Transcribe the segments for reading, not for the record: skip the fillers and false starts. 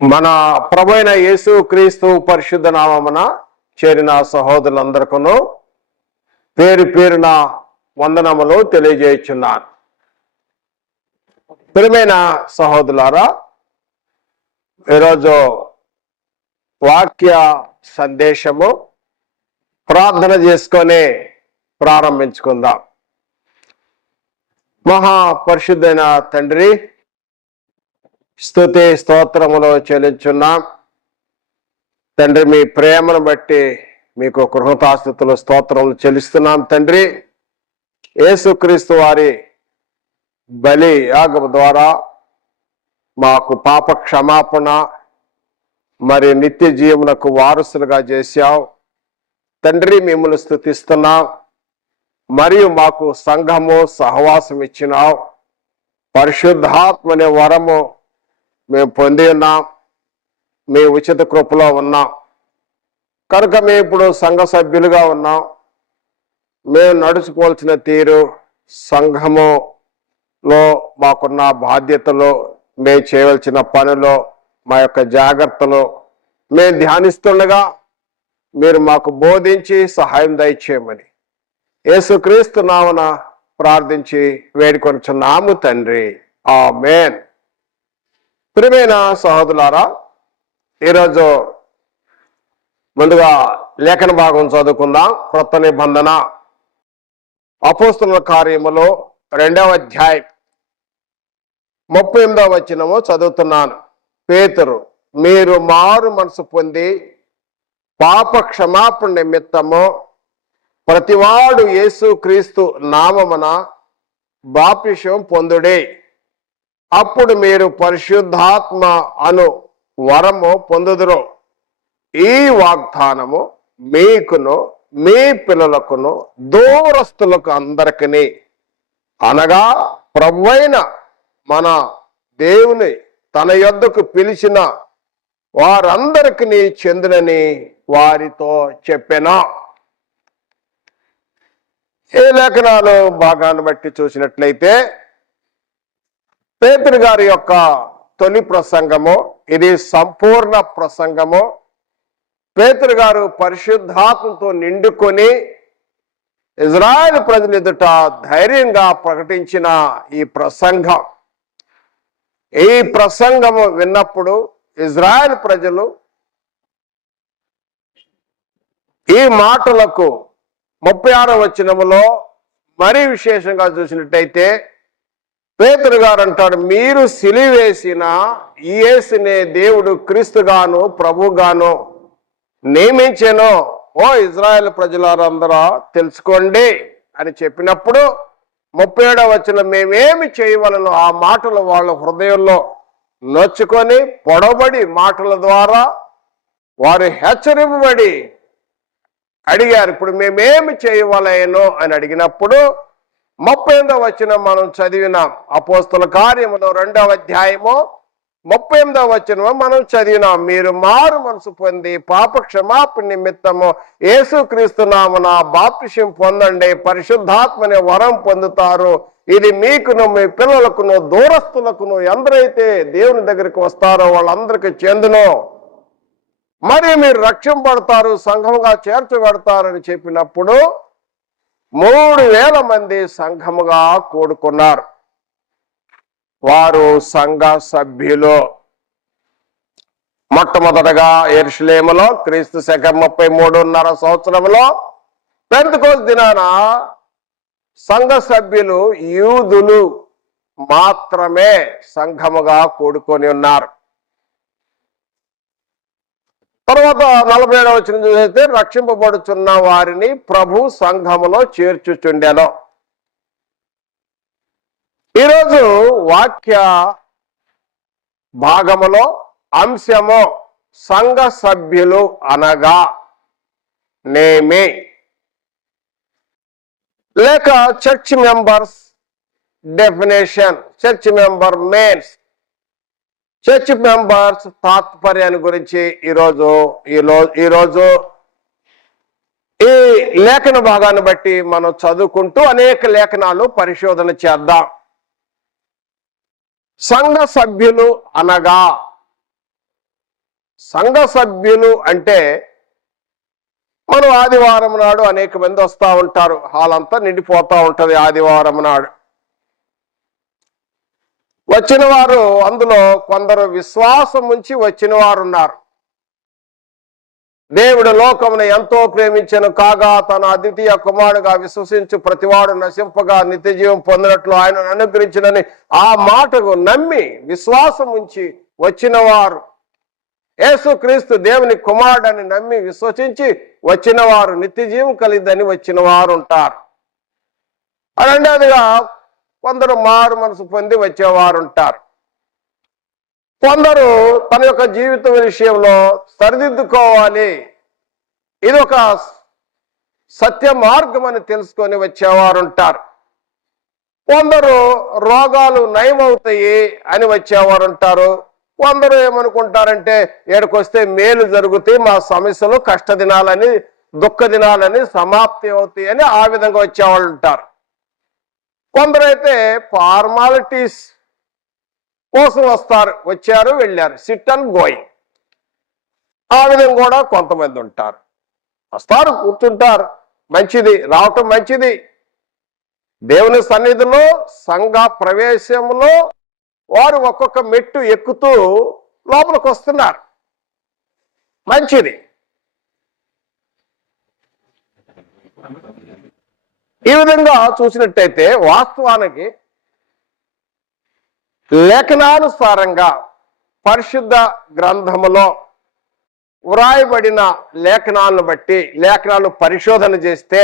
మన ప్రభువైన యేసు క్రీస్తు పరిశుద్ధ నామమున చేరిన సహోదరులందరికీ పేరు పేరున వందనములు తెలియజేయుచున్నాను. ప్రియమైన సహోదరులారా, ఈరోజు వాక్య సందేశము ప్రార్థన చేసుకొని ప్రారంభించుకుందాం. మహాపరిశుద్ధైన తండ్రి, స్తుతి స్తోత్రములు చెల్లించున్నాం. తండ్రి, మీ ప్రేమను బట్టి మీకు కృతజ్ఞతాస్తుతులు స్తోత్రములు చెల్లిస్తున్నాం. తండ్రి, యేసుక్రీస్తు వారి బలి యాగం ద్వారా మాకు పాప క్షమాపణ మరి నిత్య జీవనకు వారసులుగా చేశావు. తండ్రి, మిమ్మల్ని స్తుతిస్తున్నాం. మరియు మాకు సంఘము సహవాసం ఇచ్చినావు. పరిశుద్ధాత్మ అనే వరము మేము పొంది ఉన్నాం. మీ ఉచిత కృపలో ఉన్నాం కనుక మేము ఇప్పుడు సంఘ సభ్యులుగా ఉన్నాం. మేము నడుచుకోవాల్సిన తీరు, సంఘములో మాకున్న బాధ్యతలు, మేము చేయవలసిన పనులు, మా యొక్క జాగ్రత్తలు మేము ధ్యానిస్తుండగా మీరు మాకు బోధించి సహాయం దయచేయమని యేసుక్రీస్తు నామమున ప్రార్థించి వేడుకొనుచున్నాము తండ్రి, ఆమేన్. ప్రియమైన సహోదరులారా, ఈరోజు ముందుగా లేఖన భాగం చదువుకుందాం. క్రొత్త నిబంధన అపోస్తలుల కార్యములు 2వ అధ్యాయం 38వ వచనము చదువుతున్నాను. పేతురు, మీరు మారు మనసు పొంది పాప క్షమాపణ నిమిత్తము ప్రతివాడు యేసుక్రీస్తు నామమున బాప్తిసం పొందుడే. అప్పుడు మీరు పరిశుద్ధాత్మ అను వరము పొందుదురు. ఈ వాగ్దానము మీకును మీ పిల్లలకును దూరస్తులకు అందరికీ, అనగా ప్రభువైన మన దేవుని తన యొద్దకు పిలిచిన వారందరికీ చెందునని వారితో చెప్పెను. ఈ లేఖనాలు భాగాన్ని బట్టి చూసినట్లయితే పేతురు గారి యొక్క తొలి ప్రసంగము ఇది సంపూర్ణ ప్రసంగము. పేతురు గారు పరిశుద్ధాత్మతో నిండుకొని ఇజ్రాయెల్ ప్రజల ఎదుట ధైర్యంగా ప్రకటించిన ఈ ప్రసంగం. ఈ ప్రసంగము విన్నప్పుడు ఇజ్రాయెల్ ప్రజలు ఈ మాటలకు 36వ వచనములో మరీ విశేషంగా చూసినట్టయితే పేతురు గారు అంటాడు, మీరు సిలువేసిన ఈ యేసునే దేవుడు క్రీస్తుగాను ప్రభుగాను నియమించెను. ఓ ఇజ్రాయెల్ ప్రజలందరూ తెలుసుకోండి అని చెప్పినప్పుడు 37వ వచనం మేమేమి చేయవలను ఆ మాటలు వాళ్ళ హృదయంలో నొచ్చుకొని పొడబడి మాటల ద్వారా వారు హెచ్చరింపబడి అడిగారు, ఇప్పుడు మేమేమి చేయవలేను అని అడిగినప్పుడు 38వ వచనం మనం చదివినాం. అపోస్తల కార్యములో 2వ అధ్యాయము 38వ వచనం మనం చదివినాం. మీరు మారు మనసు పొంది పాప క్షమాపణ నిమిత్తము యేసుక్రీస్తు నామమున బాప్తిసం పొందండి, పరిశుద్ధాత్మనే వరం పొందుతారు. ఇది మీకును మీ పిల్లలకును దూరస్తులకును ఎందరైతే దేవుని దగ్గరికి వస్తారో వాళ్ళందరికీ చెందును. మరి మీరు రక్షింపబడతారు, సంఘముగా చేర్చబడతారని చెప్పినప్పుడు 3000 మంది సంఘముగా కూడుకున్నారు. వారు సంఘ సభ్యులు. మొట్టమొదటగా యెరూషలేములో క్రీస్తు శకం 33.5 సంవత్సరంలో పెంతెకోస్తు దినాన సంఘ సభ్యులు యూదులు మాత్రమే సంఘముగా కూడుకొని ఉన్నారు. తర్వాత 47వ వచనం చూస్తే రక్షింపబడుచున్న వారిని ప్రభు సంఘములో చేర్చుచుండెను. ఈరోజు వాక్య భాగములో అంశము సంఘ సభ్యులు అనగా నేమి, లేక church members definition. Church member means, church members తాత్పర్యాన్ని గురించి ఈరోజు ఈ లేఖన భాగాన్ని బట్టి మనం చదువుకుంటూ అనేక లేఖనాలు పరిశోధన చేద్దాం. సంఘ సభ్యులు అనగా సంఘ సభ్యులు అంటే మనం ఆదివారం నాడు అనేక మంది వస్తూ ఉంటారు, హాల్ అంతా నిండిపోతూ ఉంటుంది ఆదివారం నాడు. వచ్చిన వారు అందులో కొందరు విశ్వాసం ఉంచి వచ్చిన వారు ఉన్నారు. దేవుడు లోకమును ఎంతో ప్రేమించెను కాగా తన అద్వితీయ కుమారుడుగా విశ్వసించు ప్రతివాడు నశింపగా నిత్య జీవం పొందినట్లు ఆయనను అనుగ్రహించినని ఆ మాటకు నమ్మి విశ్వాసం ఉంచి వచ్చిన వారు, యేసుక్రీస్తు దేవుని కుమారుడని నమ్మి విశ్వసించి వచ్చిన వారు నిత్య జీవం కలిగిందని వచ్చిన వారు ఉంటారు. రెండవదిగా కొందరు మారు మనసు పొంది వచ్చేవారు ఉంటారు. కొందరు తన యొక్క జీవితం విషయంలో సరిదిద్దుకోవాలి, ఇది ఒక సత్య మార్గం అని తెలుసుకొని వచ్చేవారు ఉంటారు. కొందరు రోగాలు నయమవుతాయి అని వచ్చేవారు ఉంటారు. కొందరు ఏమనుకుంటారంటే ఏడుకొస్తే మేలు జరుగుతాయి, మా సమస్యలు కష్ట దినాలని దుఃఖ దినాలని సమాప్తి అవుతాయి అని ఆ విధంగా వచ్చేవాళ్ళు ఉంటారు. కొందరైతే ఫార్మాలిటీస్ కోసం వస్తారు, వచ్చారు వెళ్ళారు, సిట్ అండ్ గోయింగ్, ఆ విధంగా కూడా కొంతమంది ఉంటారు. వస్తారు కూర్చుంటారు, మంచిది, రావటం మంచిది. దేవుని సన్నిధిలో సంఘ ప్రవేశంలో వారు ఒక్కొక్క మెట్టు ఎక్కుతూ లోపలికి వస్తున్నారు, మంచిది. ఈ విధంగా చూసినట్టయితే వాస్తవానికి లేఖనానుసారంగా పరిశుద్ధ గ్రంథములో వ్రాయబడిన లేఖనాలను బట్టి లేఖనాలు పరిశోధన చేస్తే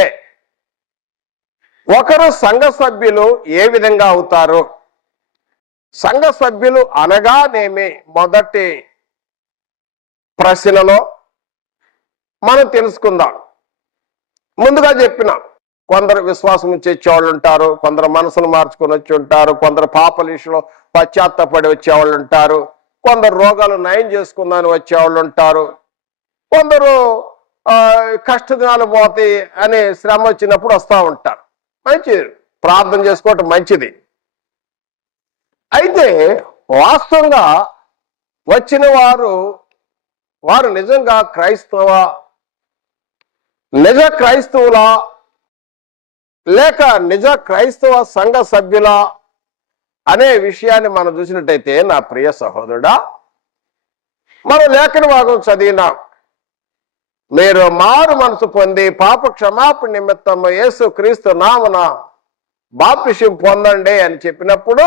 ఒకరు సంఘ సభ్యులు ఏ విధంగా అవుతారు, సంఘ సభ్యులు అనగానేమి మొదటి ప్రశ్నలో మనం తెలుసుకుందాం. ముందుగా చెప్పిన కొందరు విశ్వాసం వచ్చేవాళ్ళు ఉంటారు, కొందరు మనసును మార్చుకొని వచ్చి ఉంటారు, కొందరు పాపల విషయంలో పశ్చాత్తపడి వచ్చేవాళ్ళు ఉంటారు, కొందరు రోగాలు నయం చేసుకుందామని వచ్చేవాళ్ళు ఉంటారు, కొందరు కష్టదినాలు పోతాయి అనే శ్రమ వచ్చినప్పుడు వస్తూ ఉంటారు. మంచిది, ప్రార్థన చేసుకోవటం మంచిది. అయితే వాస్తవంగా వచ్చిన వారు నిజంగా నిజ క్రైస్తవులా లేక నిజ క్రైస్తవ సంఘ సభ్యులా అనే విషయాన్ని మనం చూసినట్టయితే నా ప్రియ సహోదరుడా, మనం లేఖన భాగం చదివినాం. మీరు మారు మనసు పొంది పాప క్షమాపణ నిమిత్తము యేసు క్రీస్తు నామమున బాప్తిసం పొందండి అని చెప్పినప్పుడు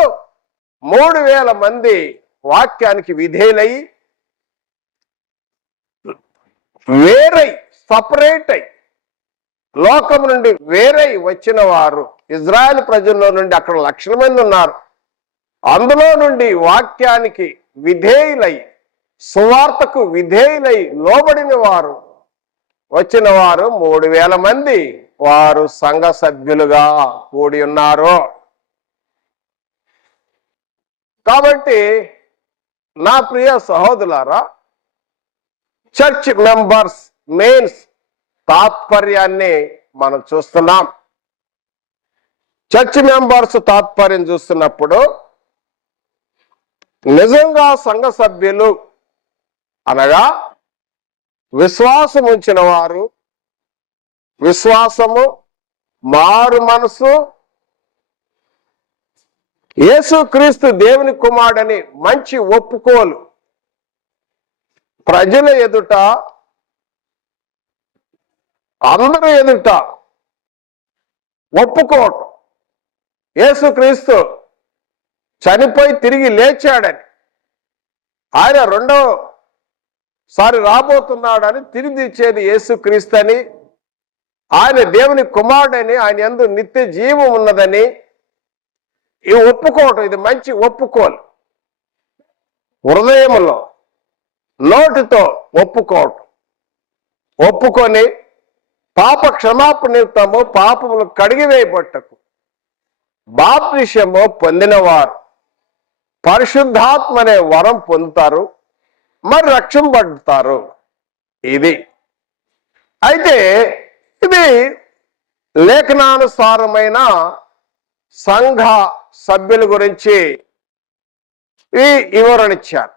3000 మంది వాక్యానికి విధేయులై వేరై సపరేట్ అయి లోకం నుండి వేరై వచ్చిన వారు ఇజ్రాయెల్ ప్రజల్లో నుండి అక్కడ లక్షల మంది ఉన్నారు. అందులో నుండి వాక్యానికి విధేయులై సువార్తకు విధేయులై లోబడిన వారు వచ్చిన వారు 3000 మంది వారు సంఘ సభ్యులుగా కూడి ఉన్నారు. కాబట్టి నా ప్రియ సహోదరులారా, చర్చ్ మెంబర్స్ మెయిన్స్ తాత్పర్యాన్ని మనం చూస్తున్నాం. చర్చ్ మెంబర్స్ తాత్పర్యం చూస్తున్నప్పుడు నిజంగా సంఘ సభ్యులు అనగా విశ్వాసం ఉంచిన వారు, విశ్వాసము, మారు మనసు, యేసుక్రీస్తు దేవుని కుమారుడని మంచి ఒప్పుకోలు ప్రజల ఎదుట అందరి ఎదుట ఒప్పుకోవటం, యేసుక్రీస్తు చనిపోయి తిరిగి లేచాడని, ఆయన రెండోసారి రాబోతున్నాడని, తిరిగి ఇచ్చేది యేసుక్రీస్తు అని, ఆయన దేవుని కుమారుడని, ఆయన యందు నిత్య జీవం ఉన్నదని ఈ ఒప్పుకోవటం, ఇది మంచి ఒప్పుకోలు. హృదయంలో నోటితో ఒప్పుకోవటం, ఒప్పుకొని పాప క్షమాపణ నిమిత్తము పాపములు కడిగివేయబట్టకు బాప్తిసము పొందినవారు పరిశుద్ధాత్మ అనే వరం పొందుతారు, మరి రక్షింపబడతారు. ఇది అయితే ఇది లేఖనానుసారమైన సంఘ సభ్యుల గురించి ఈ వివరణ ఇచ్చారు.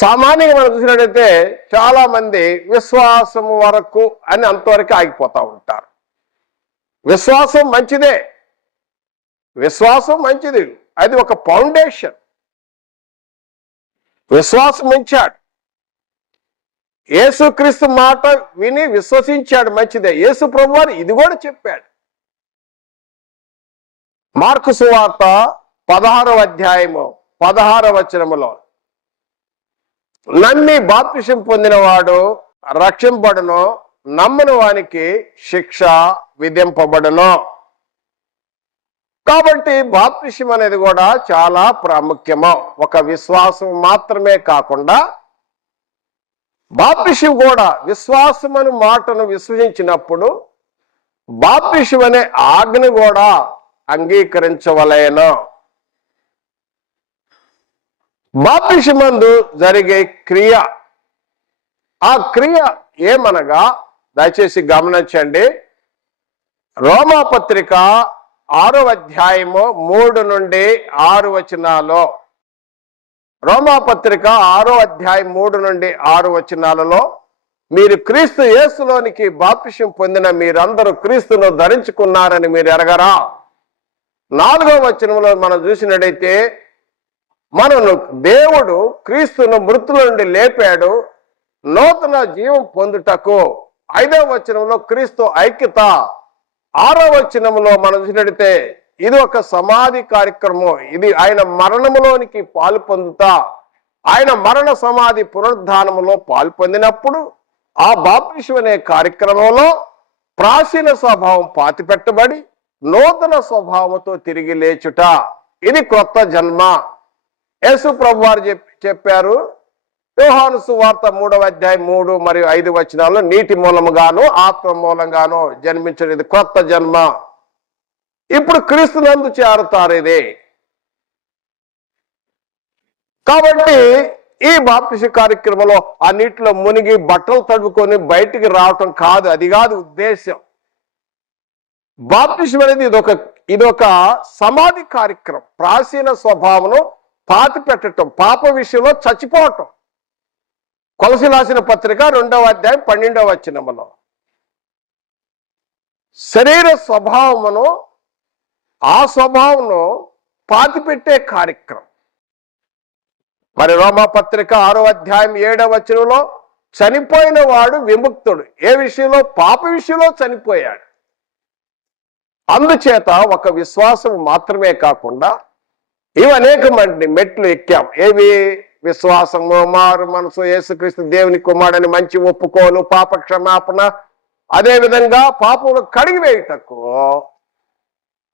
సామాన్యంగా మనం చూసినట్టయితే చాలా మంది విశ్వాసం వరకు అని అంతవరకు ఆగిపోతూ ఉంటారు. విశ్వాసం మంచిదే, విశ్వాసం మంచిది, అది ఒక ఫౌండేషన్. విశ్వాసం ఉంచాడు, యేసుక్రీస్తు మాట విని విశ్వసించాడు, మంచిదే. యేసు ప్రభువారు ఇది కూడా చెప్పాడు. మార్కు సువార్త 16వ అధ్యాయము 16వ వచనములో, నమ్మి బాప్తిసం పొందినవాడు రక్షింపబడును, నమ్మని వానికి శిక్ష విధింపబడును. కాబట్టి బాప్తిసం అనేది కూడా చాలా ప్రాముఖ్యము. ఒక విశ్వాసం మాత్రమే కాకుండా బాప్తిసం కూడా, విశ్వాసం అనే మాటను విశ్వసించినప్పుడు బాప్తిసం అనే ఆజ్ఞ కూడా అంగీకరించవలెను. బాప్తిసమందు జరిగే క్రియ, ఆ క్రియ ఏమనగా దయచేసి గమనించండి. రోమాపత్రిక 6వ అధ్యాయము 3 నుండి 6 వచనాలు, రోమాపత్రిక 6వ అధ్యాయం 3 నుండి 6 వచనాలలో, మీరు క్రీస్తు యేసులోనికి బాప్తిసం పొందిన మీరందరూ క్రీస్తును ధరించుకున్నారని మీరు ఎరగరా? 4వ వచనంలో మనం చూసినట్టయితే, మనను దేవుడు క్రీస్తును మృతుల నుండి లేపాడు, నూతన జీవం పొందుటకు. 5వ వచనంలో క్రీస్తు ఐక్యత. 6వ వచనంలో మనం చూసినట్టయితే ఇది ఒక సమాధి కార్యక్రమం, ఇది ఆయన మరణములోనికి పాలు పొందుతా, ఆయన మరణ సమాధి పునరుద్ధానములో పాలు పొందినప్పుడు ఆ బాప్తిసం అనే కార్యక్రమంలో ప్రాచీన స్వభావం పాతిపెట్టబడి నూతన స్వభావంతో తిరిగి లేచుట, ఇది క్రొత్త జన్మ. యేసు ప్రభు వారు చెప్పారు యోహాను సువార్త 3వ అధ్యాయం 3 మరియు 5 వచనాల్లో, నీటి మూలముగాను ఆత్మ మూలంగాను జన్మించడం ఇది క్రొత్త జన్మ. ఇప్పుడు క్రీస్తునందు చేరుతారు ఇది. కాబట్టి ఈ బాప్తిస కార్యక్రమంలో ఆ నీటిలో మునిగి బట్టలు తడుపుకొని బయటికి రావటం కాదు, అది కాదు ఉద్దేశం. బాప్తిసం అనేది ఇదొక సమాధి కార్యక్రమం. ప్రాచీన స్వభావమును పాతి పెట్టడం, పాప విషయంలో చచ్చిపోవటం. కొలసి రాసిన పత్రిక 2వ అధ్యాయం 12వ వచనములో శరీర స్వభావమును, ఆ స్వభావమును పాతిపెట్టే కార్యక్రమం. మరి రోమాపత్రిక 6వ అధ్యాయం 7వ వచనంలో, చనిపోయిన వాడు విముక్తుడు. ఏ విషయంలో? పాప విషయంలో చనిపోయాడు. అందుచేత ఒక విశ్వాసం మాత్రమే కాకుండా ఇవి అనేక మంది మెట్లు ఎక్కాం. ఏవి? విశ్వాసము, మారు మనసు, యేసుక్రీస్తు దేవుని కుమారుడని మంచి ఒప్పుకోలు, పాప క్షమాపణ, అదేవిధంగా పాపములు కడిగివేయుటకు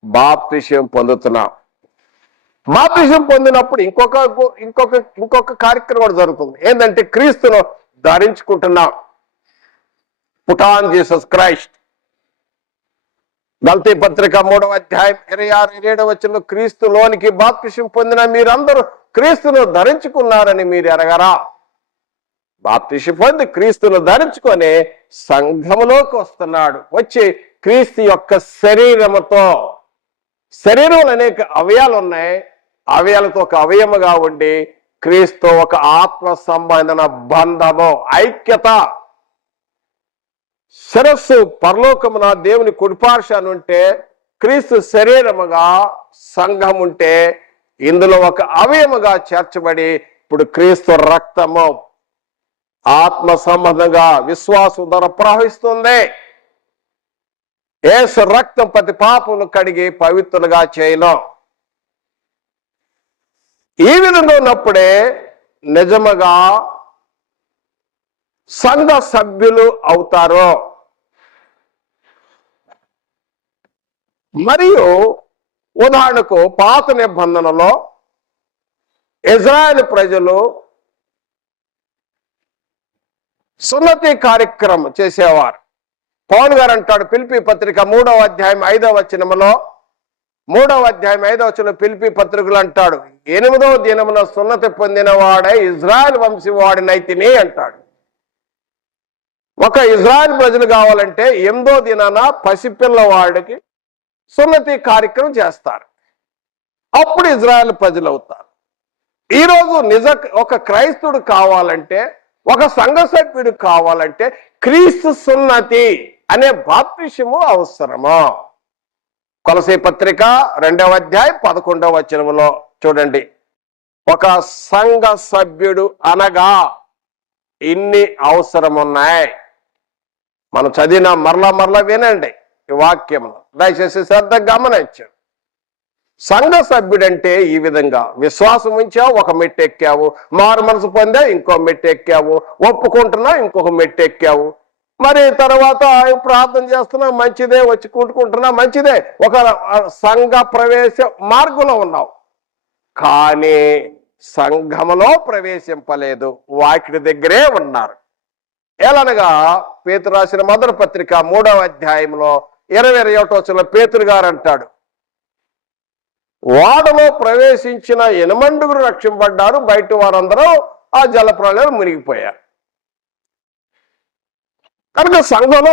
బాప్తిసం పొందుతున్నాం. బాప్తిసం పొందినప్పుడు ఇంకొక కార్యక్రమం కూడా జరుగుతుంది. ఏంటంటే క్రీస్తును ధరించుకుంటున్నాం. Put on Jesus Christ. గల్తీ పత్రిక 3వ అధ్యాయం 26-27 వచనంలో, క్రీస్తులోనికి బాప్తిసం పొందిన మీరందరూ క్రీస్తును ధరించుకున్నారని మీరు ఎరగరా? బాప్తిసం పొంది క్రీస్తును ధరించుకొని సంఘములోకి వస్తున్నాడు. వచ్చి క్రీస్తు యొక్క శరీరముతో, శరీరంలో అనేక అవయాలు ఉన్నాయి, అవయాలతో ఒక అవయముగా ఉండి క్రీస్తు ఒక ఆత్మ సంబంధన బంధము, ఐక్యత. శిరస్సు పరలోకమున దేవుని కుడిపార్శ్వాన ఉంటే, క్రీస్తు శరీరముగా సంఘం ఉంటే, ఇందులో ఒక అవయముగా చేర్చబడి ఇప్పుడు క్రీస్తు రక్తము ఆత్మ సంబంధంగా విశ్వాసం ద్వారా ప్రవహిస్తుంది. యేసు రక్తం ప్రతి పాపమును కడిగి పవిత్రులుగా చేయను. ఈ విధంగా ఉన్నప్పుడే నిజముగా సంఘ సభ్యులు అవుతారు. మరియు ఉదాహరణకు పాత నిబంధనలో ఇజ్రాయెల్ ప్రజలు సున్నతి కార్యక్రమం చేసేవారు. పౌలు గారు అంటాడు ఫిలిప్పీ పత్రిక 3వ అధ్యాయం 5వ వచనములో, 3వ అధ్యాయం 5వ వచనంలో ఫిలిప్పీ పత్రికలు అంటాడు, 8వ దినమున సున్నతి పొందిన వాడే ఇజ్రాయెల్ వంశీ వాడినైతిని అంటాడు. ఒక ఇజ్రాయెల్ ప్రజలు కావాలంటే 8వ దినాన పసిపిల్లవాడికి సున్నతి కార్యక్రమం చేస్తారు. అప్పుడు ఇజ్రాయెల్ ప్రజలు అవుతారు. ఈరోజు ఒక క్రైస్తవుడు కావాలంటే, ఒక సంఘ సభ్యుడు కావాలంటే క్రీస్తు సున్నతి అనే బాప్తిస్మము అవసరము. కొలసీ పత్రిక 2వ అధ్యాయం 11వ వచనములో చూడండి, ఒక సంఘ సభ్యుడు అనగా ఇన్ని అవసరమున్నాయి. మనం చదివిన మరలా వినండి ఈ వాక్యము, దయచేసి శ్రద్ధగా గమనించండి. సంఘ సభ్యుడంటే ఈ విధంగా విశ్వాసం ఉంచావు, ఒక మెట్టు ఎక్కావు, మారు మనసు పొందా ఇంకో మెట్టు ఎక్కావు, ఒప్పుకుంటున్నా ఇంకొక మెట్టు ఎక్కావు, మరి తర్వాత ప్రార్థన చేస్తున్నా మంచిదే, వచ్చి కూడుకుంటున్నా మంచిదే, ఒక సంఘ ప్రవేశ మార్గంలో ఉన్నావు. కానీ సంఘములో ప్రవేశింపలేదు, వాకిటి దగ్గరే ఉన్నారు. ఎలానగా పేతురు రాసిన మొదటి పత్రిక 3వ అధ్యాయంలో 21వ వచనంలో పేతురు గారు అంటాడు, వాడలో ప్రవేశించిన 8 రక్షింపడ్డారు, బయట వారందరూ ఆ జల ప్రళయంలో మునిగిపోయారు. కనుక సంఘంలో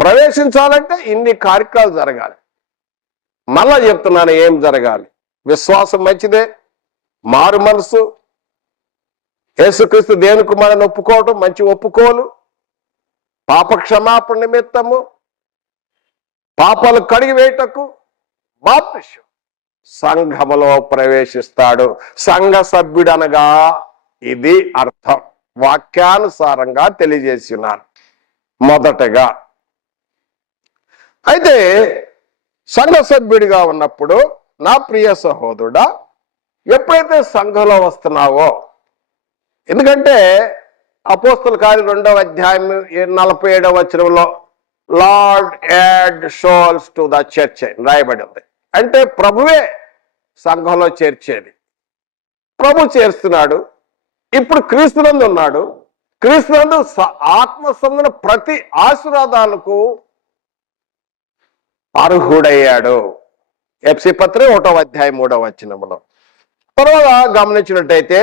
ప్రవేశించాలంటే ఇన్ని కార్యక్రమాలు జరగాలి. మళ్ళా చెప్తున్నాను, ఏం జరగాలి? విశ్వాసం మంచిదే, మారు మనసు, యేసుక్రీస్తు దేవుని కుమారుని ఒప్పుకోవటం మంచి ఒప్పుకోలు, పాప క్షమాపణ నిమిత్తము, పాపాలు కడిగి వేయటకు బాప్తిస్మం. సంఘములో ప్రవేశిస్తాడు. సంఘ సభ్యుడు అనగా ఇది అర్థం, వాక్యానుసారంగా తెలియజేస్తున్నారు. మొదటగా అయితే సంఘ సభ్యుడిగా ఉన్నప్పుడు నా ప్రియ సహోదరుడా, ఎప్పుడైతే సంఘంలో వస్తున్నావో, ఎందుకంటే అపోస్తల కార్యం 2వ అధ్యాయం 47వ వచనంలో lord add souls to the church రాయబడి ఉంది. అంటే ప్రభువే సంఘంలో చేర్చేది, ప్రభు చేరుస్తున్నాడు. ఇప్పుడు క్రీస్తునందు ఉన్నాడు, క్రీస్తునందు ఆత్మ సంబంధమైన ప్రతి ఆశీర్వాదాలకు అర్హుడయ్యాడు. ఎఫ్సీ పత్రిక 1వ అధ్యాయం 3వ వచనంలో. తర్వాత గమనించినట్టయితే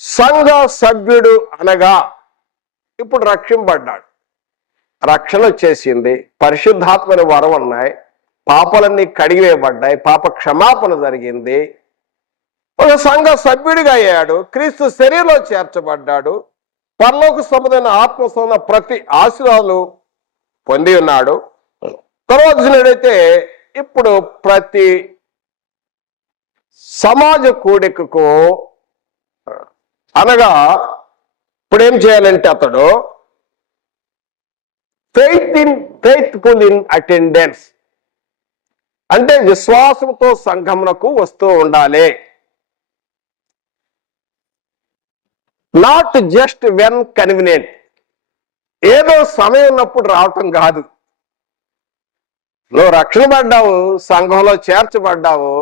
సంఘ సభ్యుడు అనగా ఇప్పుడు రక్షింపడ్డాడు, రక్షణ వచ్చేసింది, పరిశుద్ధాత్మని వరం ఉన్నాయి, పాపాలన్నీ కడిగివేయబడ్డాయి, పాప క్షమాపణ జరిగింది, ఒక సంఘ సభ్యుడిగా అయ్యాడు, క్రీస్తు శరీరంలో చేర్చబడ్డాడు, పరలోక సంబంధమైన ఆత్మ సంబంధ ప్రతి ఆశీర్వాదాలు పొంది ఉన్నాడు. తర్వాత చూసినట్టయితే ఇప్పుడు ప్రతి సమాజ కూడికకు అనగా ఇప్పుడు ఏం చేయాలంటే అతడు ఫెయిత్ఫుల్ ఇన్ అటెండెన్స్, అంటే విశ్వాసంతో సంఘమునకు వస్తూ ఉండాలి. నాట్ జస్ట్ వెన్ కన్వీనియంట్, ఏదో సమయం ఉన్నప్పుడు రావటం కాదు. నువ్వు రక్షణ పడ్డావు, సంఘంలో చేర్చబడ్డావు,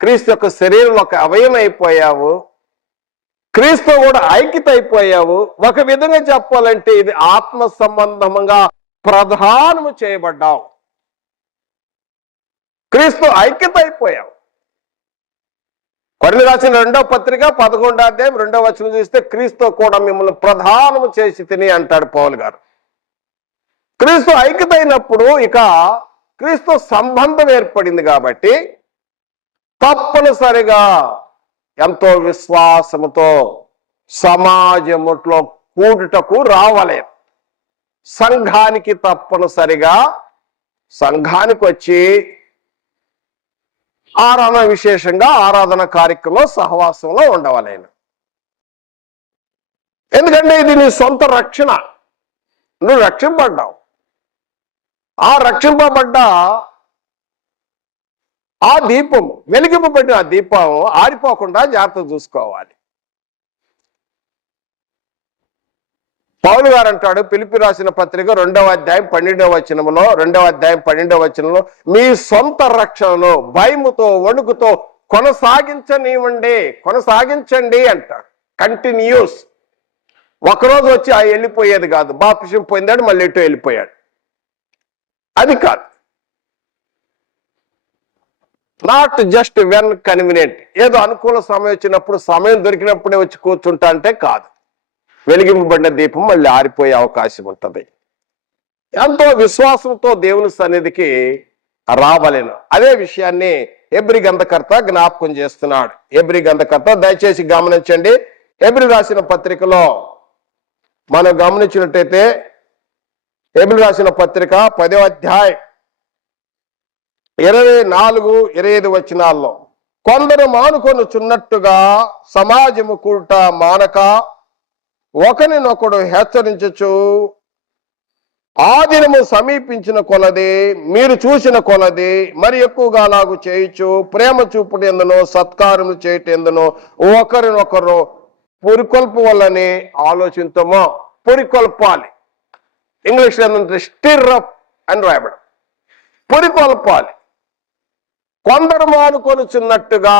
క్రీస్తు యొక్క శరీరంలో ఒక అవయవం అయిపోయావు, క్రీస్తు కూడా ఐక్యత అయిపోయావు. ఒక విధంగా చెప్పాలంటే ఇది ఆత్మ సంబంధంగా ప్రధానము చేయబడ్డావు, క్రీస్తు ఐక్యత అయిపోయావు. కొరింథీయులకు రాసిన 2వ పత్రిక 11వ అధ్యాయం 2వ వచనం చూస్తే క్రీస్తు కూడా మిమ్మల్ని ప్రధానము చేసి తిని అంటాడు పౌలు గారు. క్రీస్తు ఐక్యత అయినప్పుడు ఇక క్రీస్తు సంబంధం ఏర్పడింది కాబట్టి తప్పనిసరిగా ఎంతో విశ్వాసముతో సమాజములో కూడుటకు రావాలి. సంఘానికి తప్పనిసరిగా సంఘానికి వచ్చి ఆరాధన, విశేషంగా ఆరాధన కార్యక్రమంలో సహవాసంలో ఉండవాలి. ఎందుకంటే ఇది నీ సొంత రక్షణ, నువ్వు రక్షింపబడ్డావు. ఆ రక్షింపబడ్డ ఆ దీపం, వెలిగింపబడిన ఆ దీపం ఆరిపోకుండా జాగ్రత్త చూసుకోవాలి. పౌలు గారు అంటాడు ఫిలిప్పీ రాసిన పత్రిక 2వ అధ్యాయం 12వ వచనంలో, 2వ అధ్యాయం 12వ వచనంలో, మీ సొంత రక్షణను భయముతో వణుకుతో కొనసాగించండి అంటాడు. కంటిన్యూస్. ఒకరోజు వచ్చి ఆ వెళ్ళిపోయేది కాదు. బాప్తిస్మం పొందాడు, మళ్ళీ ఇటు వెళ్ళిపోయాడు, అది కాదు. నాట్ జస్ట్ వెన్ కన్వీనియంట్, ఏదో అనుకూల సమయం వచ్చినప్పుడు, సమయం దొరికినప్పుడే వచ్చి కూర్చుంటా అంటే కాదు. వెలిగింపబడిన దీపం మళ్ళీ ఆరిపోయే అవకాశం ఉంటుంది. ఎంతో విశ్వాసంతో దేవుని సన్నిధికి రావలెను. అదే విషయాన్ని హెబ్రీ గ్రంథకర్త జ్ఞాపకం చేస్తున్నాడు. హెబ్రీ గ్రంథకర్త దయచేసి గమనించండి. హెబ్రీ రాసిన పత్రికలో మనం గమనించినట్టయితే హెబ్రీ రాసిన పత్రిక 10వ అధ్యాయం 24, 25 వచనాల్లో కొందరు మానుకొనుచున్నట్టుగా సమాజము కూట మానక ఒకరినొకడు హెచ్చరించుచు ఆ దినము సమీపించిన కొలది మీరు చూసిన కొలది మరి ఎక్కువగా లాగు చేయొచ్చు ప్రేమ చూపుడు ఎందునో సత్కారములు చేయటం ఎందునో ఒకరినొకరు పురికొల్పు వల్లని ఆలోచించమో. పురికొల్పాలి, ఇంగ్లీష్ ఏంటంటే స్టిర్ అప్ అని రాయబడం. పురికొల్పాలి. కొందరు మానుకొనుచున్నట్టుగా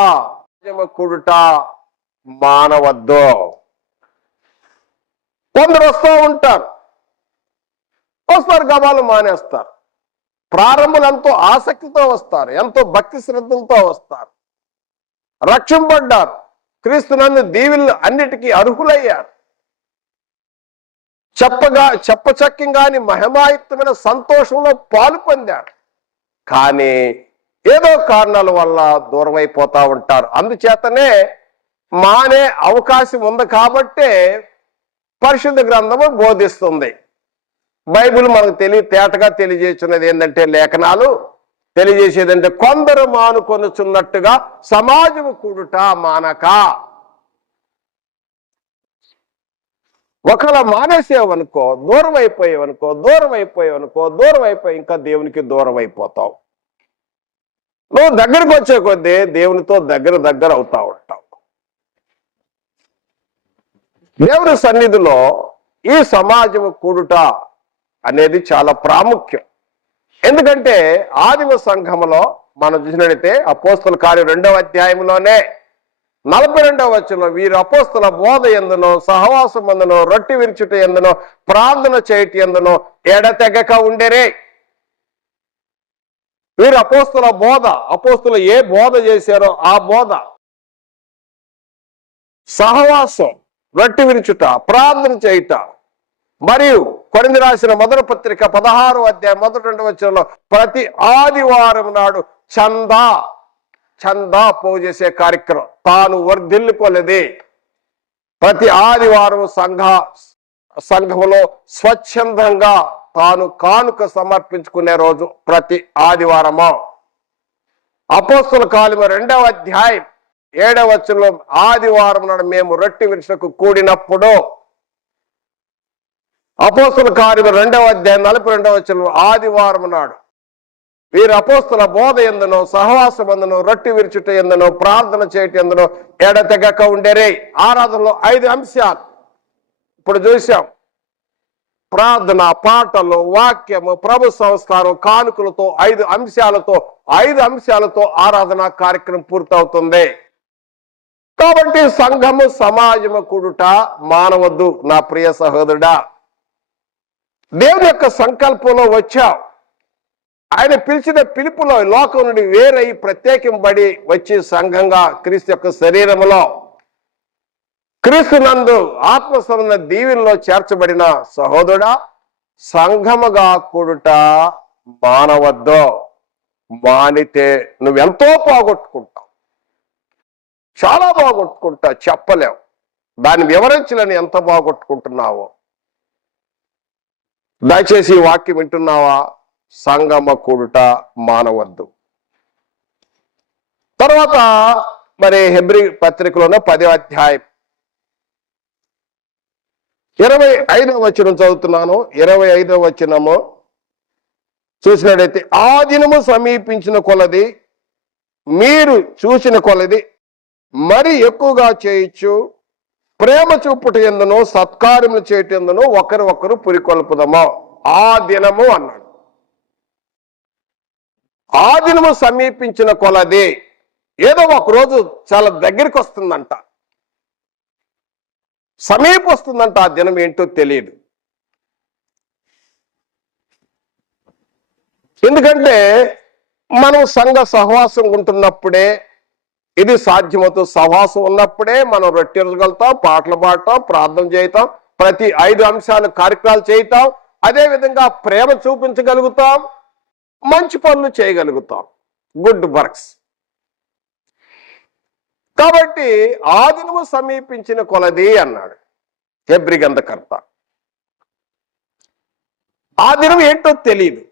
కూడుట మానవద్దు. కొందరు వస్తారు గబాలు మానేస్తారు. ప్రారంభంలో ఎంతో ఆసక్తితో వస్తారు, ఎంతో భక్తి శ్రద్ధలతో వస్తారు, రక్షింపడ్డారు, క్రీస్తునందు దీవెనలు అన్నిటికీ అర్హులయ్యారు, చెప్పచక్యంగాని మహిమాయుక్తమైన సంతోషంలో పాలు పొందారు. కానీ ఏదో కారణాల వల్ల దూరం అయిపోతా ఉంటారు. అందుచేతనే మానే అవకాశం ఉంది కాబట్టే పరిశుద్ధ గ్రంథము బోధిస్తుంది. బైబిల్ మనకు తేటగా తెలియజేస్తున్నది ఏంటంటే, లేఖనాలు తెలియజేసేదంటే కొందరు మానుకొనుచున్నట్టుగా సమాజము కూడుట మానక. ఒకవేళ మానేసేవనుకో, దూరం అయిపోయి ఇంకా దేవునికి దూరం అయిపోతావు. నువ్వు దగ్గరకు వచ్చే కొద్దీ దేవునితో దగ్గర అవుతా ఉంటావు. దేవుని సన్నిధిలో ఈ సమాజము కూడుట అనేది చాలా ప్రాముఖ్యం. ఎందుకంటే ఆదిమ సంఘములో మనం చూసినట్లయితే అపోస్తల కార్యం 2వ అధ్యాయంలోనే 42వ వచనంలో వీరు అపోస్తల బోధ ఎందునో సహవాసం ఎందునో రొట్టె విరుచుట ఎందునో ప్రార్థన చేయట ఎందునో ఎడతెగక ఉండేరే. వీరు అపోస్తల బోధ, అపోస్తలు ఏ బోధ చేశారో ఆ బోధ, సహవాసం, రొట్టె విరుచుట, ప్రార్థన చేయుట, మరియు కొరింథీ రాసిన మొదటి పత్రిక 16వ అధ్యాయం 1-2 వచనంలో ప్రతి ఆదివారం నాడు చందా పోగు చేసే కార్యక్రమం తాను వర్ధిల్లు కొలది. ప్రతి ఆదివారం సంఘములో స్వచ్ఛందంగా తాను కానుక సమర్పించుకునే రోజు ప్రతి ఆదివారము. అపోస్తల కార్యము 2వ అధ్యాయం 7వ వచనంలో ఆదివారం నాడు మేము రొట్టె విరుచుటకు కూడినప్పుడు. అపోస్తల కార్యము 2వ అధ్యాయం 42వ వచనంలో ఆదివారం నాడు వీరు అపోస్తల బోధ ఎందునో సహవాసం ఎందునో రొట్టె విరుచుట ఎందునో ప్రార్థన చేయటం ఎందునో ఎడతెగక ఉండేరే. ఆరాధనలో 5 అంశాలు ఇప్పుడు చూసాం. ప్రార్థన, పాటలు, వాక్యము, ప్రభు సంస్కారం, కానుకలతో 5 అంశాలతో ఆరాధన కార్యక్రమం పూర్తవుతుంది. కాబట్టి సంఘము సమాజము కూడుట మానవద్దు. నా ప్రియ సహోదరుడా, దేవుని యొక్క సంకల్పంలో వచ్చావు. ఆయన పిలిచిన పిలుపులో లోకం నుండి వేరై ప్రత్యేకింపబడి వచ్చి సంఘంగా క్రీస్తు యొక్క శరీరములో క్రీస్తు నందు ఆత్మ సంబంధ దీవెనలో చేర్చబడిన సహోదరుడా, సంఘముగా కూడుట మానవద్దు. మానితే నువ్వెంతో పోగొట్టుకుంటావు, చాలా బాగొట్టుకుంటావు, చెప్పలేవు. దాన్ని వివరించలేని ఎంత బాగొట్టుకుంటున్నావో. దయచేసి ఈ వాక్యం వింటున్నావా? సంగమ కూడుట మానవద్దు. తర్వాత మరి హెబ్రీ పత్రికలోనే 10వ అధ్యాయం 25వ వచనం చదువుతున్నాను. 25వ వచనము చూసినట్లయితే ఆ దినము సమీపించిన కొలది మీరు చూసిన కొలది మరి ఎక్కువగా చేయొచ్చు ప్రేమ చూపుట ఎందునో సత్కార్యములు చేయటం ఎందునో ఒకరు పురికొల్పుదమో. ఆ దినము అన్నాడు. ఆ దినము సమీపించిన కొలది ఏదో ఒకరోజు చాలా దగ్గరికి వస్తుందంట, సమీప వస్తుందంట. ఆ దినం ఏంటో తెలియదు. ఎందుకంటే మనం సంఘ సహవాసం ఉంటున్నప్పుడే ఇది సాధ్యమవుతుంది. సహవాసం ఉన్నప్పుడే మనం రొట్టెలుగలుగుతాం, పాటలు పాడతాం, ప్రార్థన చేయటం, ప్రతి 5 అంశాలు కార్యక్రమాలు చేయటం, అదే విధంగా ప్రేమ చూపించగలుగుతాం, మంచి పనులు చేయగలుగుతాం, గుడ్ వర్క్స్. కాబట్టి ఆ దినము సమీపించిన కొలది అన్నాడు హెబ్రీ గ్రంథకర్త. ఆ దినం ఏంటో తెలియదు.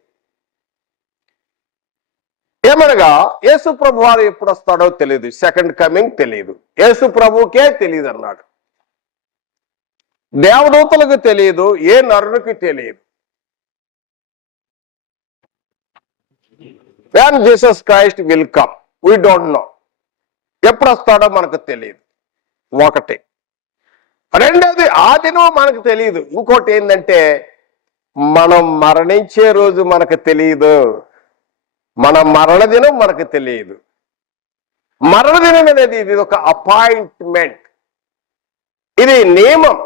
ఏమనగా యేసు ప్రభు వారు ఎప్పుడు వస్తాడో తెలియదు, సెకండ్ కమింగ్ తెలియదు, యేసు ప్రభుకే తెలియదు అన్నాడు. దేవదూతలకు తెలియదు, ఏ నరునికి తెలియదు. when Jesus Christ will come, we don't know. ఎప్పుడు వస్తాడో మనకు తెలియదు, ఒకటి. రెండోది, ఆ దినం మనకు తెలియదు. ఇంకోటి ఏంటంటే, మనం మరణించే రోజు మనకు తెలియదు, మన మరణ దినం మనకు తెలియదు. మరణ దినం అనేది ఇది ఒక అపాయింట్మెంట్, ఇది నియమం.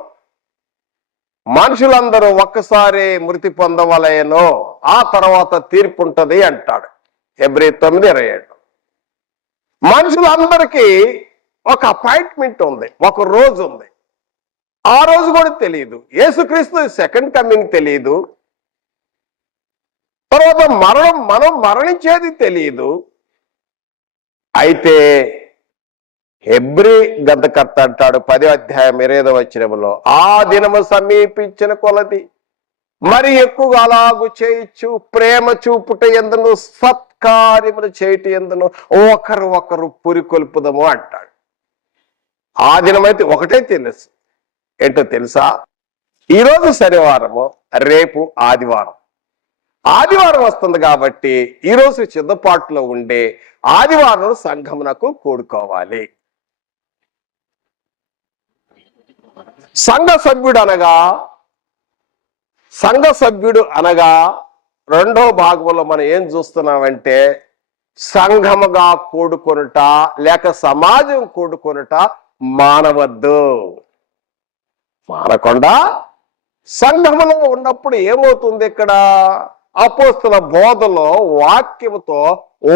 మనుషులందరూ ఒక్కసారి మృతి పొందవలయనో ఆ తర్వాత తీర్పు ఉంటుంది అంటాడు హెబ్రీ 9:27. మనుషులందరికీ ఒక అపాయింట్మెంట్ ఉంది, ఒక రోజు ఉంది. ఆ రోజు కూడా తెలియదు. యేసుక్రీస్తు సెకండ్ కమింగ్ తెలియదు, తర్వాత మనం మరణించేది తెలియదు. అయితే హెబ్రీ గ్రంథకర్త అంటాడు 10:25 ఆ దినము సమీపించిన కొలది మరి ఎక్కువగా అలాగు చేయొచ్చు, ప్రేమ చూపుట ఎందును సత్కార్యములు చేయట ఎందును ఒకరు ఒకరు పురికొల్పుదము అంటాడు. ఆ దినమైతే ఒకటే తెలుసు, ఏంటో తెలుసా? ఈరోజు శనివారము, రేపు ఆదివారం. ఆదివారం వస్తుంది కాబట్టి ఈరోజు సిద్ధపాటులో ఉండే ఆదివారం సంఘమునకు కూడుకోవాలి. సంఘ సభ్యుడు అనగా రెండో భాగంలో మనం ఏం చూస్తున్నామంటే, సంఘముగా కూడుకొనుట లేక సమాజం కూడుకొనుట మానవద్దు. మానకుండా సంఘములో ఉన్నప్పుడు ఏమవుతుంది? ఇక్కడ అపోస్తుల బోధలో వాక్యముతో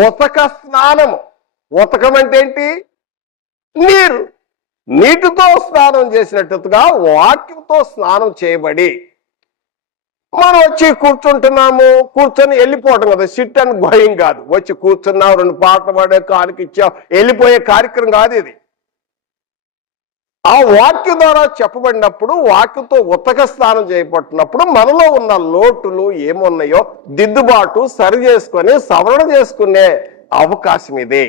ఉతక స్నానము. ఉతకం అంటే ఏంటి? నీరు. నీటితో స్నానం చేసినట్టుగా వాక్యంతో స్నానం చేయబడి మనం వచ్చి కూర్చుంటున్నాము, కూర్చొని వెళ్ళిపోవటం కదా, సిట్ అండ్ గోయింగ్ కాదు. వచ్చి కూర్చున్నాం, 2 పాటలు పాడే కానికి ఇచ్చాం, వెళ్ళిపోయే కార్యక్రమం కాదు ఇది. ఆ వాక్యం ద్వారా చెప్పబడినప్పుడు, వాక్యంతో ఉతక స్నానం చేయబడినప్పుడు మనలో ఉన్న లోటులు ఏమున్నాయో దిద్దుబాటు సరి చేసుకొని సవరణ చేసుకునే అవకాశం ఇది.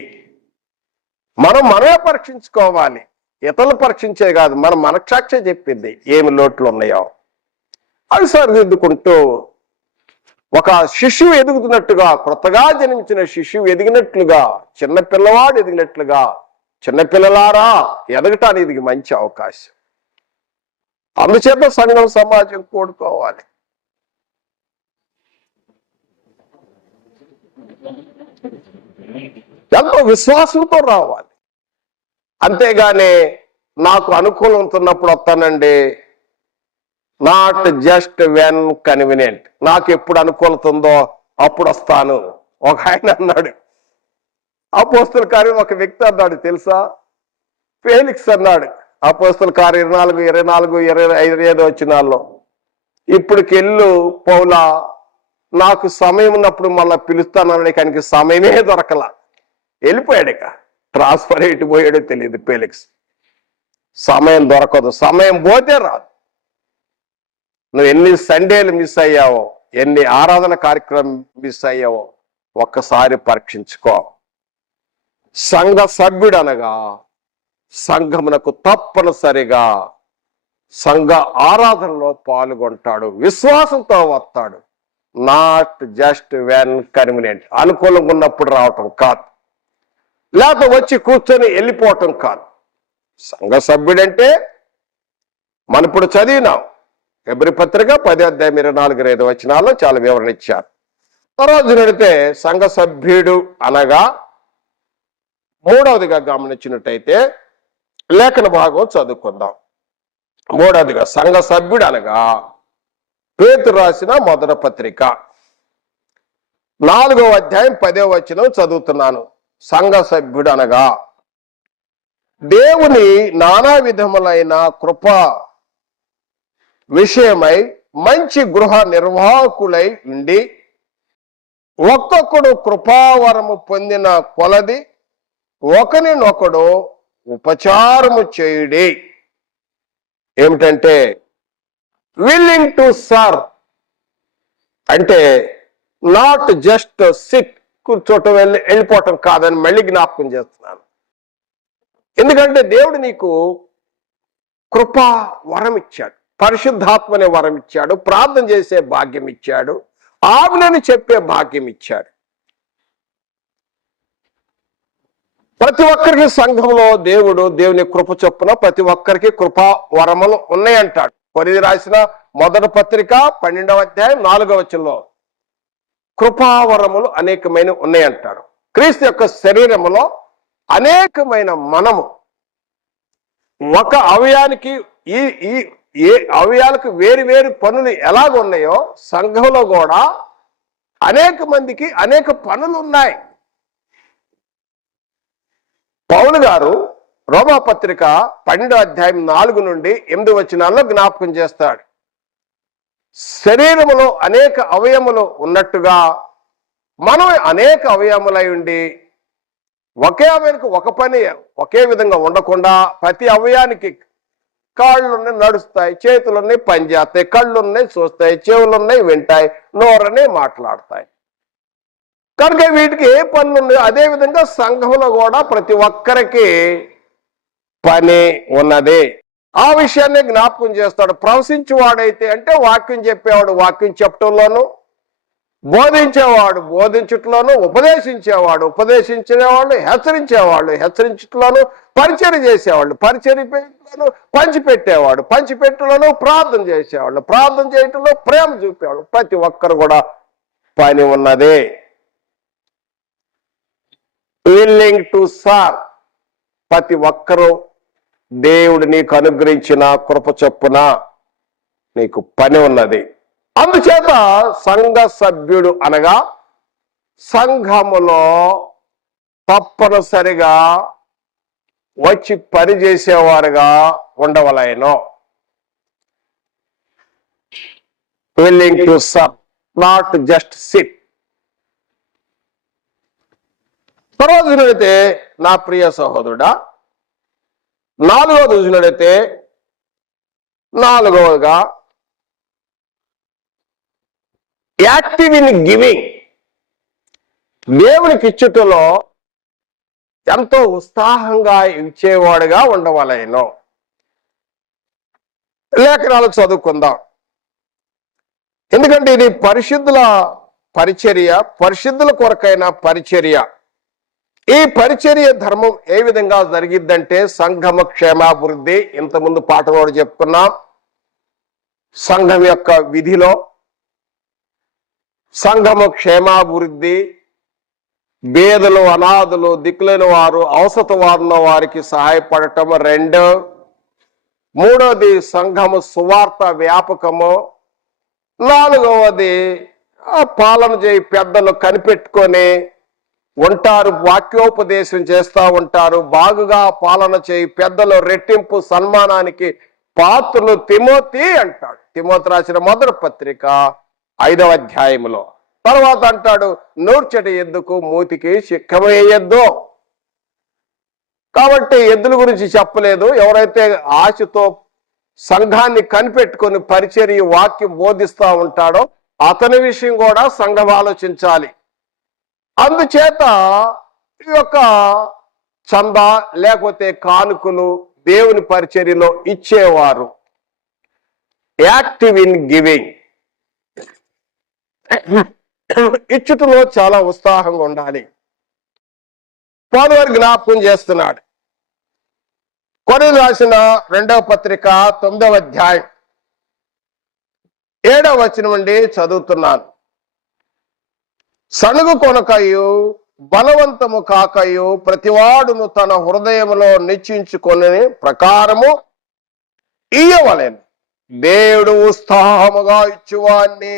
మనమే పరీక్షించుకోవాలి, ఇతరులు పరీక్షించే కాదు. మన మనసాక్షి చెప్పింది ఏమి లోట్లు ఉన్నాయో అవి సరిదిద్దుకుంటూ, ఒక శిశువు ఎదుగుతున్నట్టుగా, కొత్తగా జన్మించిన శిశువు ఎదిగినట్లుగా, చిన్న పిల్లవాడు ఎదిగినట్లుగా, చిన్నపిల్లలారా ఎదగటానికి ఇది మంచి అవకాశం. అందుచేత సంఘం సమాజం కూడుకోవాలి. ఎంతో విశ్వాసంతో రావాలి. అంతేగాని నాకు అనుకూలం ఉన్నప్పుడు వస్తానండి, నాట్ జస్ట్ వెన్ కన్వీనియంట్, నాకు ఎప్పుడు అనుకూలత ఉందో అప్పుడు వస్తాను. ఒక ఆయన అన్నాడు, అపోస్తల కార్యం ఒక వ్యక్తి అన్నాడు తెలుసా, ఫేలిక్స్ అన్నాడు. అపోస్తల కార్యం 24:25 ఇప్పటికెళ్ళు పౌలా, నాకు సమయం ఉన్నప్పుడు మళ్ళీ పిలుస్తానని ఆయనకి సమయమే దొరకల, వెళ్ళిపోయాడు. ఇక ట్రాన్స్ఫర్ ఎటు పోయాడో తెలియదు ఫేలిక్స్. సమయం దొరకదు, సమయం పోతే రాదు. నువ్వు ఎన్ని సండేలు మిస్ అయ్యావో, ఎన్ని ఆరాధన కార్యక్రమం మిస్ అయ్యావో ఒక్కసారి పరీక్షించుకో. సంఘ సభ్యుడు అనగా సంఘమునకు తప్పనిసరిగా సంఘ ఆరాధనలో పాల్గొంటాడు, విశ్వాసంతో వస్తాడు. నాట్ జస్ట్ వెన్ కన్వీనియంట్, అనుకూలంగా ఉన్నప్పుడు రావటం కాదు, లేక వచ్చి కూర్చొని వెళ్ళిపోవటం కాదు. సంఘ సభ్యుడంటే మనం ఇప్పుడు చదివినాం హెబ్రీ పత్రిక 10:24-25 చాలా వివరణ ఇచ్చారు. తర్వాత నడితే సంఘ సభ్యుడు అనగా మూడవదిగా గమనించినట్టయితే లేఖన భాగం చదువుకుందాం. మూడవదిగా సంఘ సభ్యుడు అనగా పేతురు రాసిన మొదటి పత్రిక 4:10 చదువుతున్నాను. సంఘ సభ్యుడు అనగా దేవుని నానా విధములైన కృప విషయమై మంచి గృహ నిర్వాహకులై ఉండి ఒక్కొక్కడు కృపావరము పొందిన కొలది ఒకరినొకడు ఉపచారము చేయుడి. ఏమిటంటే విల్లింగ్ టు సర్వ్, అంటే నాట్ జస్ట్ సిట్, కూర్చోటం వెళ్ళిపోవటం కాదని మళ్ళీ జ్ఞాపకం చేస్తున్నాను. ఎందుకంటే దేవుడు నీకు కృపా వరం ఇచ్చాడు, పరిశుద్ధాత్మనే వరం ఇచ్చాడు, ప్రార్థన చేసే భాగ్యం ఇచ్చాడు, ఆజ్ఞని చెప్పే భాగ్యం ఇచ్చాడు. ప్రతి ఒక్కరికి సంఘంలో దేవుని కృప చొప్పున ప్రతి ఒక్కరికి కృపా వరములు ఉన్నాయంటాడు. కొరింథీ రాసిన మొదటి పత్రిక 12వ అధ్యాయం 4వ వచనంలో కృపావరములు అనేకమైన ఉన్నాయంటాడు. క్రీస్తు యొక్క శరీరములో అనేకమైన మనము ఒక అవయానికి ఏ అవయాలకు వేరు వేరు పనులు ఎలాగ ఉన్నాయో సంఘంలో కూడా అనేక మందికి అనేక పనులు ఉన్నాయి. పౌలు గారు రోమాపత్రిక 12వ అధ్యాయం 4 నుండి 8 వచనాల్లో జ్ఞాపకం చేస్తాడు. శరీరములో అనేక అవయములు ఉన్నట్టుగా మనం అనేక అవయములై ఉండి ఒకే అవయానికి ఒక పని ఒకే విధంగా ఉండకుండా ప్రతి అవయానికి కాళ్ళున్నాయి నడుస్తాయి, చేతులున్నాయి పనిచేస్తాయి, కళ్ళున్నాయి చూస్తాయి, చెవులున్నాయి వింటాయి, నోరనే మాట్లాడతాయి. కనుక వీటికి ఏ పనులు ఉన్నాయో అదే విధంగా సంఘంలో కూడా ప్రతి ఒక్కరికి పని ఉన్నది. ఆ విషయాన్ని జ్ఞాపకం చేస్తాడు. ప్రవశించేవాడైతే అంటే వాక్యం చెప్పేవాడు వాక్యం చెప్పటంలోను, బోధించేవాడు బోధించట్లోను, ఉపదేశించేవాళ్ళు హెచ్చరించట్లోను, పరిచర్య చేసేవాళ్ళు పరిచర్యలోను, పంచిపెట్టేలోను, ప్రార్థన చేసేవాళ్ళు ప్రార్థన చేయటంలో, ప్రేమ చూపేవాళ్ళు ప్రతి ఒక్కరు కూడా పని ఉన్నదే. విల్లింగ్ టు సర్వ్, ప్రతి ఒక్కరూ దేవుడు నీకు అనుగ్రహించిన కృప చొప్పున నీకు పని ఉన్నది. అందుచేత సంఘ సభ్యుడు అనగా సంఘములో తప్పనిసరిగా వచ్చి పని చేసేవారుగా ఉండవలెను. Willing to serve, not just sit. తర్వాత చూసినట్లయితే నా ప్రియ సహోదరుడా, 4వ చూసినట్లయితే 4వగా యాక్టివ్ ఇన్ గివింగ్, దేవునికి ఇచ్చుటలో ఎంతో ఉత్సాహంగా ఇచ్చేవాడుగా ఉండవలెను. లేఖనాలు చదువుకుందాం. ఎందుకంటే ఇది పరిశుద్ధుల పరిచర్య, పరిశుద్ధుల కొరకైన పరిచర్య. ఈ పరిచర్య ధర్మం ఏ విధంగా జరిగిద్దంటే సంఘము క్షేమాభివృద్ధి. ఇంతకుముందు పాఠంలో చెప్పుకున్నాం. సంఘం యొక్క విధిలో సంఘము క్షేమాభివృద్ధి, బేదలు అనాథులు దిక్కులేని వారు అవసత వారున్న వారికి సహాయపడటం 2. 3వది సంఘము సువార్త వ్యాపకము. 4వది పాలన చేయి పెద్దలు కనిపెట్టుకొని ఉంటారు, వాక్యోపదేశం చేస్తూ ఉంటారు, బాగుగా పాలన చేయి పెద్దలు రెట్టింపు సన్మానానికి పాత్రలు తిమోతి అంటాడు. తిమోతి రాసిన మొదటి పత్రిక 5వ అధ్యాయంలో. తర్వాత అంటాడు నూర్చటి ఎద్దుకు మూతికి శిఖమేయద్దు. కాబట్టి ఎద్దుల గురించి చెప్పలేదు. ఎవరైతే ఆశతో సంఘాన్ని కనిపెట్టుకొని పరిచర్య వాక్యం బోధిస్తూ ఉంటాడో అతని విషయం కూడా సంఘం ఆలోచించాలి. అందుచేత ఈ యొక్క చందా లేకపోతే కానుకలు దేవుని పరిచర్యలో ఇచ్చేవారు యాక్టివ్ ఇన్ గివింగ్, ఇచ్చుటలో చాలా ఉత్సాహంగా ఉండాలి. పౌలు జ్ఞాపకం చేస్తున్నాడు. కొరింథీ రాసిన 2వ పత్రిక 9వ అధ్యాయం 7వ వచనం నుండి చదువుతున్నాను. సణుగు కొనకయు బలవంతము కాకయు ప్రతివాడును తన హృదయములో నిశ్చయించుకొని ప్రకారము ఇయ్యవలెను. దేవుడు ఉత్సాహముగా ఇచ్చువాన్ని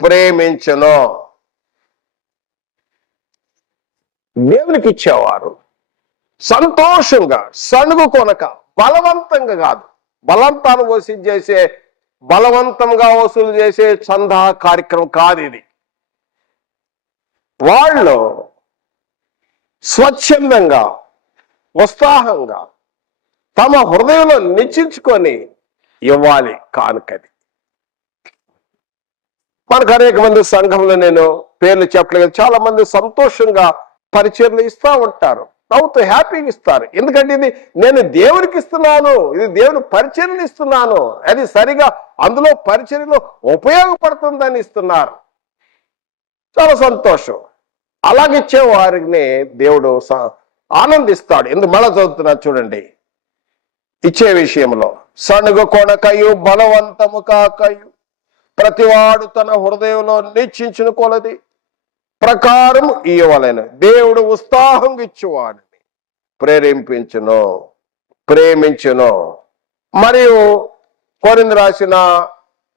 ప్రేమించును. దేవునికి ఇచ్చేవారు సంతోషంగా సణుగు కొనక, బలవంతంగా కాదు, బలవంతాన్ని బలవంతంగా వసూలు చేసే చందా కార్యక్రమం కాదు ఇది. వాళ్ళు స్వచ్ఛందంగా ఉత్సాహంగా తమ హృదయంలో నిశ్చయించుకొని ఇవ్వాలి కానుకది. మనకు అనేక మంది సంఘంలో నేను పేర్లు చెప్పలేదు, చాలా మంది సంతోషంగా పరిచర్లు ఇస్తూ ఉంటారు, నవ్వుతూ హ్యాపీగా ఇస్తారు. ఎందుకంటే ఇది నేను దేవునికి ఇస్తున్నాను, ఇది దేవుని పరిచర్యలు ఇస్తున్నాను, అది సరిగా అందులో పరిచర్యలో ఉపయోగపడుతుందని ఇస్తున్నారు. చాలా సంతోషం. అలాగిచ్చే వారిని దేవుడు ఆనందిస్తాడు. ఎందుకు మళ్ళా చదువుతున్నా చూడండి. ఇచ్చే విషయంలో సణుగు కొనకయు బలవంతము కాకయు ప్రతివాడు తన హృదయంలో నిశ్చయించిన కొలది ప్రకారం ఇవ్వలేను. దేవుడు ఉత్సాహంగా ఇచ్చేవాడిని ప్రేమించును. మరియు కొరింథీ రాసిన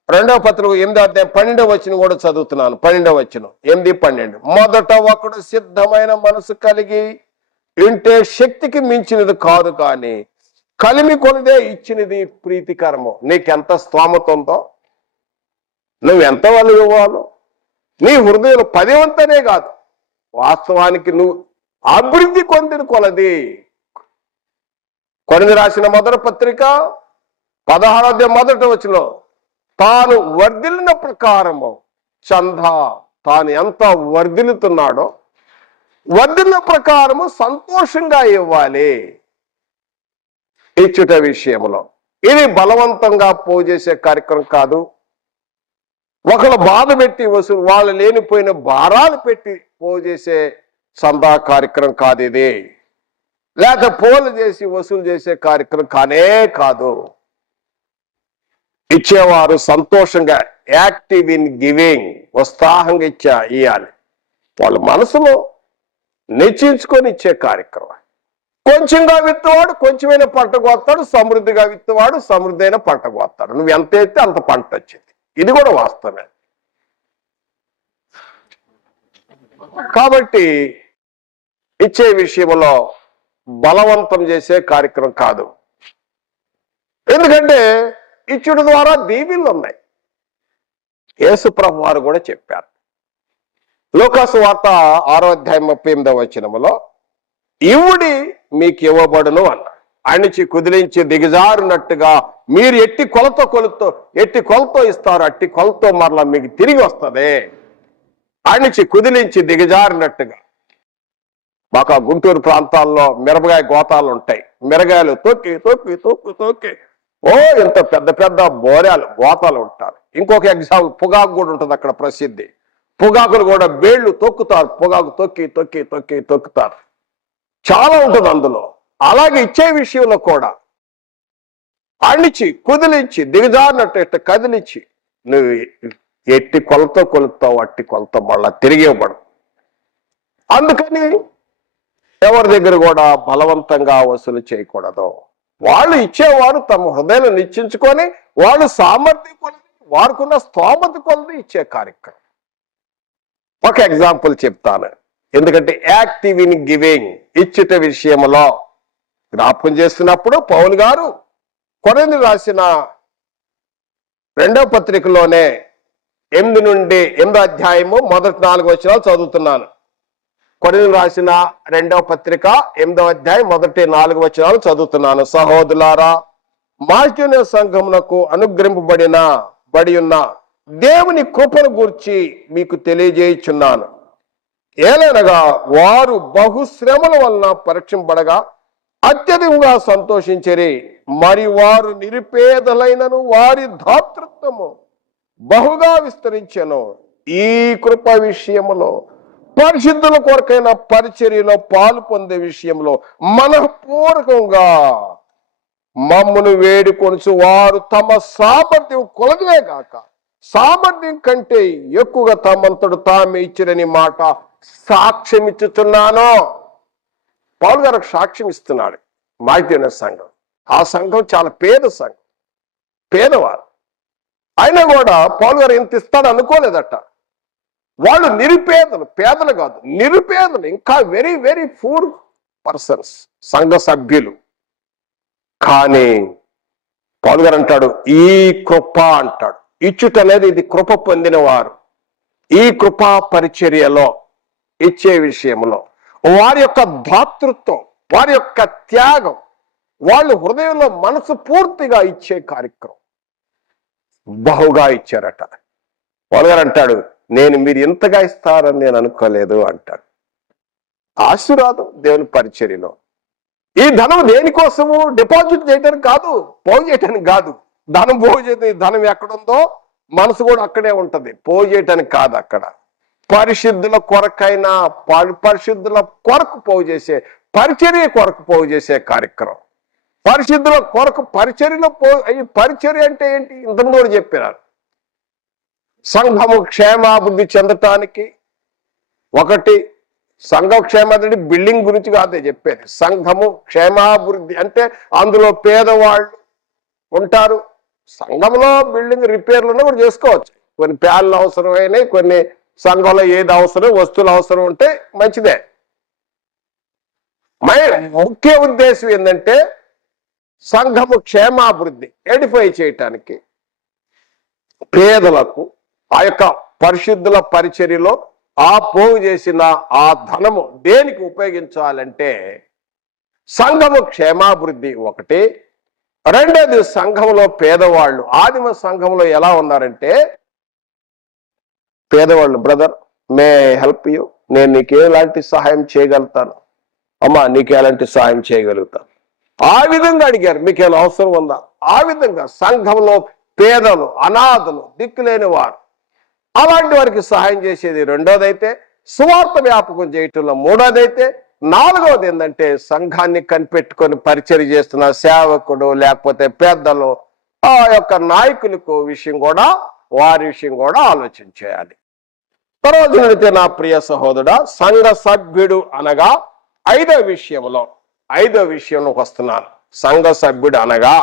2వ పత్రిక 8వ అధ్యాయం 12వ వచనం కూడా చదువుతున్నాను. 12వ వచనం 8-12. మొదట ఒకడు సిద్ధమైన మనసు కలిగి ఇంటే శక్తికి మించినది కాదు, కానీ కలిమి కొనిదే ఇచ్చినది ప్రీతికరము. నీకెంత స్తోమత ఉందో, నువ్వెంత వాళ్ళు ఇవ్వాలో, నీ హృదయంలో 10 వంతనే కాదు, వాస్తవానికి నువ్వు అభివృద్ధి పొందిన కొలది. కొరింథీ రాసిన మొదటి పత్రిక 16వ అధ్యాయం 1వ వచనం, తాను వర్ధిల్లిన ప్రకారము తాను ఎంత వర్ధిల్లుతున్నాడో వర్ధిల్లిన ప్రకారము సంతోషంగా ఇవ్వాలి. ఇచ్చుట విషయంలో ఇది బలవంతంగా పోజేసే కార్యక్రమం కాదు. ఒకళ్ళు బాధ పెట్టి వసూలు, వాళ్ళు లేనిపోయిన భారాలు పెట్టి పోజేసే సందా కార్యక్రమం కాదు ఇది. లేక పోలు చేసి వసూలు చేసే కార్యక్రమం కానే కాదు. ఇచ్చేవారు సంతోషంగా యాక్టివ్ ఇన్ గివింగ్, ఉత్సాహంగా ఇవ్వాలి. వాళ్ళ మనసులో నిశ్చయించుకొని ఇచ్చే కార్యక్రమం. కొంచెంగా విత్తవాడు కొంచెమైన పంట కోస్తాడు, సమృద్ధిగా విత్తవాడు సమృద్ధి అయిన పంట కోస్తాడు. నువ్వు ఎంత అయితే అంత పంట వచ్చింది. ఇది కూడా వాస్తవమే. కాబట్టి ఇచ్చే విషయంలో బలవంతం చేసే కార్యక్రమం కాదు. ఎందుకంటే ఇచ్చుడు ద్వారా దీవెనలు ఉన్నాయి. యేసు ప్రభు వారు కూడా చెప్పారు. లూకాసు వార్త 6వ అధ్యాయం 38వ వచనములో ఇవుడి మీకు ఇవ్వబడును అన్నాడు. అణిచి కుదిలించి దిగజారునట్టుగా మీరు ఎట్టి కొలతో ఇస్తారు, అట్టి కొలతో మరలా మీకు తిరిగి వస్తుంది. అణిచి కుదిలించి దిగజారినట్టుగా. మాకు ఆ గుంటూరు ప్రాంతాల్లో మిరపకాయ గోతాలు ఉంటాయి. మిరగాయలు తొక్కి ఇంత పెద్ద పెద్ద గోతాలు ఉంటారు. ఇంకొక ఎగ్జాంపుల్ పొగాకు కూడా ఉంటుంది అక్కడ ప్రసిద్ధి. పొగాకులు కూడా బేళ్లు తొక్కుతారు, పొగాకు తొక్కుతారు. చాలా ఉంటుంది అందులో. అలాగే ఇచ్చే విషయంలో కూడా అణిచి కుదిలించి దిగజారినట్టు కదిలించి నువ్వు ఎట్టి కొలుతావు అట్టి కొలత మళ్ళా తిరిగి ఇవ్వబడు. అందుకని ఎవరి దగ్గర కూడా బలవంతంగా వసూలు చేయకూడదు. వాళ్ళు ఇచ్చేవారు తమ హృదయాన్ని నిశ్చయించుకొని వాళ్ళు సామర్థ్యం కొలది, వారికున్న స్తోమత కొలది ఇచ్చే కార్యక్రమం. ఒక ఎగ్జాంపుల్ చెప్తాను. ఎందుకంటే యాక్టివ్ ఇన్ గివింగ్, ఇచ్చుట విషయంలో జ్ఞాపకం చేస్తున్నప్పుడు పౌలు గారు కొరింథీ రాసిన 2వ పత్రికలోనే 8 నుండి 8వ అధ్యాయము మొదటి 4 వచనాలు చదువుతున్నాను. కొరింథీ రాసిన 2వ పత్రిక 8వ అధ్యాయం మొదటి 4 వచనాలు చదువుతున్నాను. సహోదరులారా, మాసిదోనియ సంఘమునకు బడి ఉన్న దేవుని కృపను గూర్చి మీకు తెలియజేయుచున్నాను. ఏలనగా వారు బహుశ్రమల వలన పరీక్షింపబడగా అత్యధికంగా సంతోషించరి. మరి వారు నిరుపేదలైనను వారి దాతృత్వము బహుగా విస్తరించెను. ఈ కృప విషయములో పరిశుద్ధుల కొరకైన పరిచర్యలో పాలు పొందే విషయంలో మనఃపూర్వకంగా మమ్మును వేడుకొనుచు వారు తమ సామర్థ్యం కొలదే గాక సామర్థ్యం కంటే ఎక్కువగా తమంతడు తామే ఇచ్చిరని మాట సాక్ష్యం ఇచ్చుతున్నాను. పౌలు గారికి సాక్ష్యం ఇస్తున్నాడు. మాసిదోనియ సంఘం, ఆ సంఘం చాలా పేద సంఘం, పేదవారు. అయినా కూడా పౌలు గారు ఎంత ఇస్తాడు అనుకోలేదట. వాళ్ళు నిరుపేదలు, పేదలు కాదు నిరుపేదలు, ఇంకా వెరీ వెరీ పూర్ పర్సన్స్, సంఘ సభ్యులు. కానీ పౌలు గారు అంటాడు ఈ కృప అంటాడు. ఇచ్చుట అనేది ఇది కృప పొందిన వారు. ఈ కృపా పరిచర్యలో ఇచ్చే విషయంలో, వారి యొక్క దాతృత్వం, వారి యొక్క త్యాగం, వాళ్ళు హృదయంలో మనసు పూర్తిగా ఇచ్చే కార్యక్రమం బహుగా ఇచ్చారట. వాళ్ళగారు అంటాడు, మీరు ఇంతగా ఇస్తారని నేను అనుకోలేదు అంటాడు. ఆశీర్వాదం దేవుని పరిచర్యలో. ఈ ధనం దేనికోసము? డిపాజిట్ చేయడానికి కాదు, పోగు చేయటానికి కాదు. ధనం పోగు చేయడానికి, ధనం ఎక్కడుందో మనసు కూడా అక్కడే ఉంటది. పోగు చేయటానికి కాదు, అక్కడ పరిశుద్ధుల కొరకైనా పరిశుద్ధుల కొరకు పోగు చేసే, పరిచర్య కొరకు పోగు చేసే కార్యక్రమం. పరిశుద్ధుల కొరకు పరిచర్యలో ఈ పరిచర్య అంటే ఏంటి? ఇంతకు కూడా చెప్పినారు. సంఘము క్షేమాభివృద్ధి చెందటానికి, ఒకటి సంఘం క్షేమాభివృద్ధి బిల్డింగ్ గురించి కాదే చెప్పేది. సంఘము క్షేమాభివృద్ధి అంటే అందులో పేదవాళ్ళు ఉంటారు. సంఘంలో బిల్డింగ్ రిపేర్లను కూడా చేసుకోవచ్చు. కొన్ని ప్యాన్లు అవసరమైనవి, కొన్ని సంఘంలో ఏది అవసరం, వస్తువులు అవసరం ఉంటే మంచిదే. ముఖ్య ఉద్దేశం ఏంటంటే సంఘము క్షేమాభివృద్ధి ఎడిఫై చేయటానికి, పేదలకు ఆ యొక్క పరిశుద్ధుల పరిచర్యలో ఆ పోగు చేసిన ఆ ధనము దేనికి ఉపయోగించాలంటే సంఘము క్షేమాభివృద్ధి ఒకటి. రెండోది సంఘంలో పేదవాళ్ళు. ఆదిమ సంఘంలో ఎలా ఉన్నారంటే, పేదవాళ్ళు, బ్రదర్ మే హెల్ప్ యూ, నేను నీకు ఎలాంటి సహాయం చేయగలుగుతాను, అమ్మా నీకు ఎలాంటి సహాయం చేయగలుగుతాను, ఆ విధంగా అడిగారు. మీకేమైనా అవసరం ఉందా? ఆ విధంగా సంఘంలో పేదలు, అనాథలు, దిక్కులేని వారు, అలాంటి వారికి సహాయం చేసేది రెండోదైతే, సువార్త వ్యాపకం చేయటంలో మూడోదైతే, నాలుగవది ఏంటంటే సంఘాన్ని కనిపెట్టుకొని పరిచర్య చేస్తున్న సేవకుడు లేకపోతే పెద్దలు, ఆ యొక్క నాయకులకు వారి విషయం కూడా ఆలోచన చేయాలి. తర్వాత నడితే నా ప్రియ సహోదరుడా, సంఘ సభ్యుడు అనగా ఐదో విషయంలోకి వస్తున్నాను. సంఘ సభ్యుడు అనగా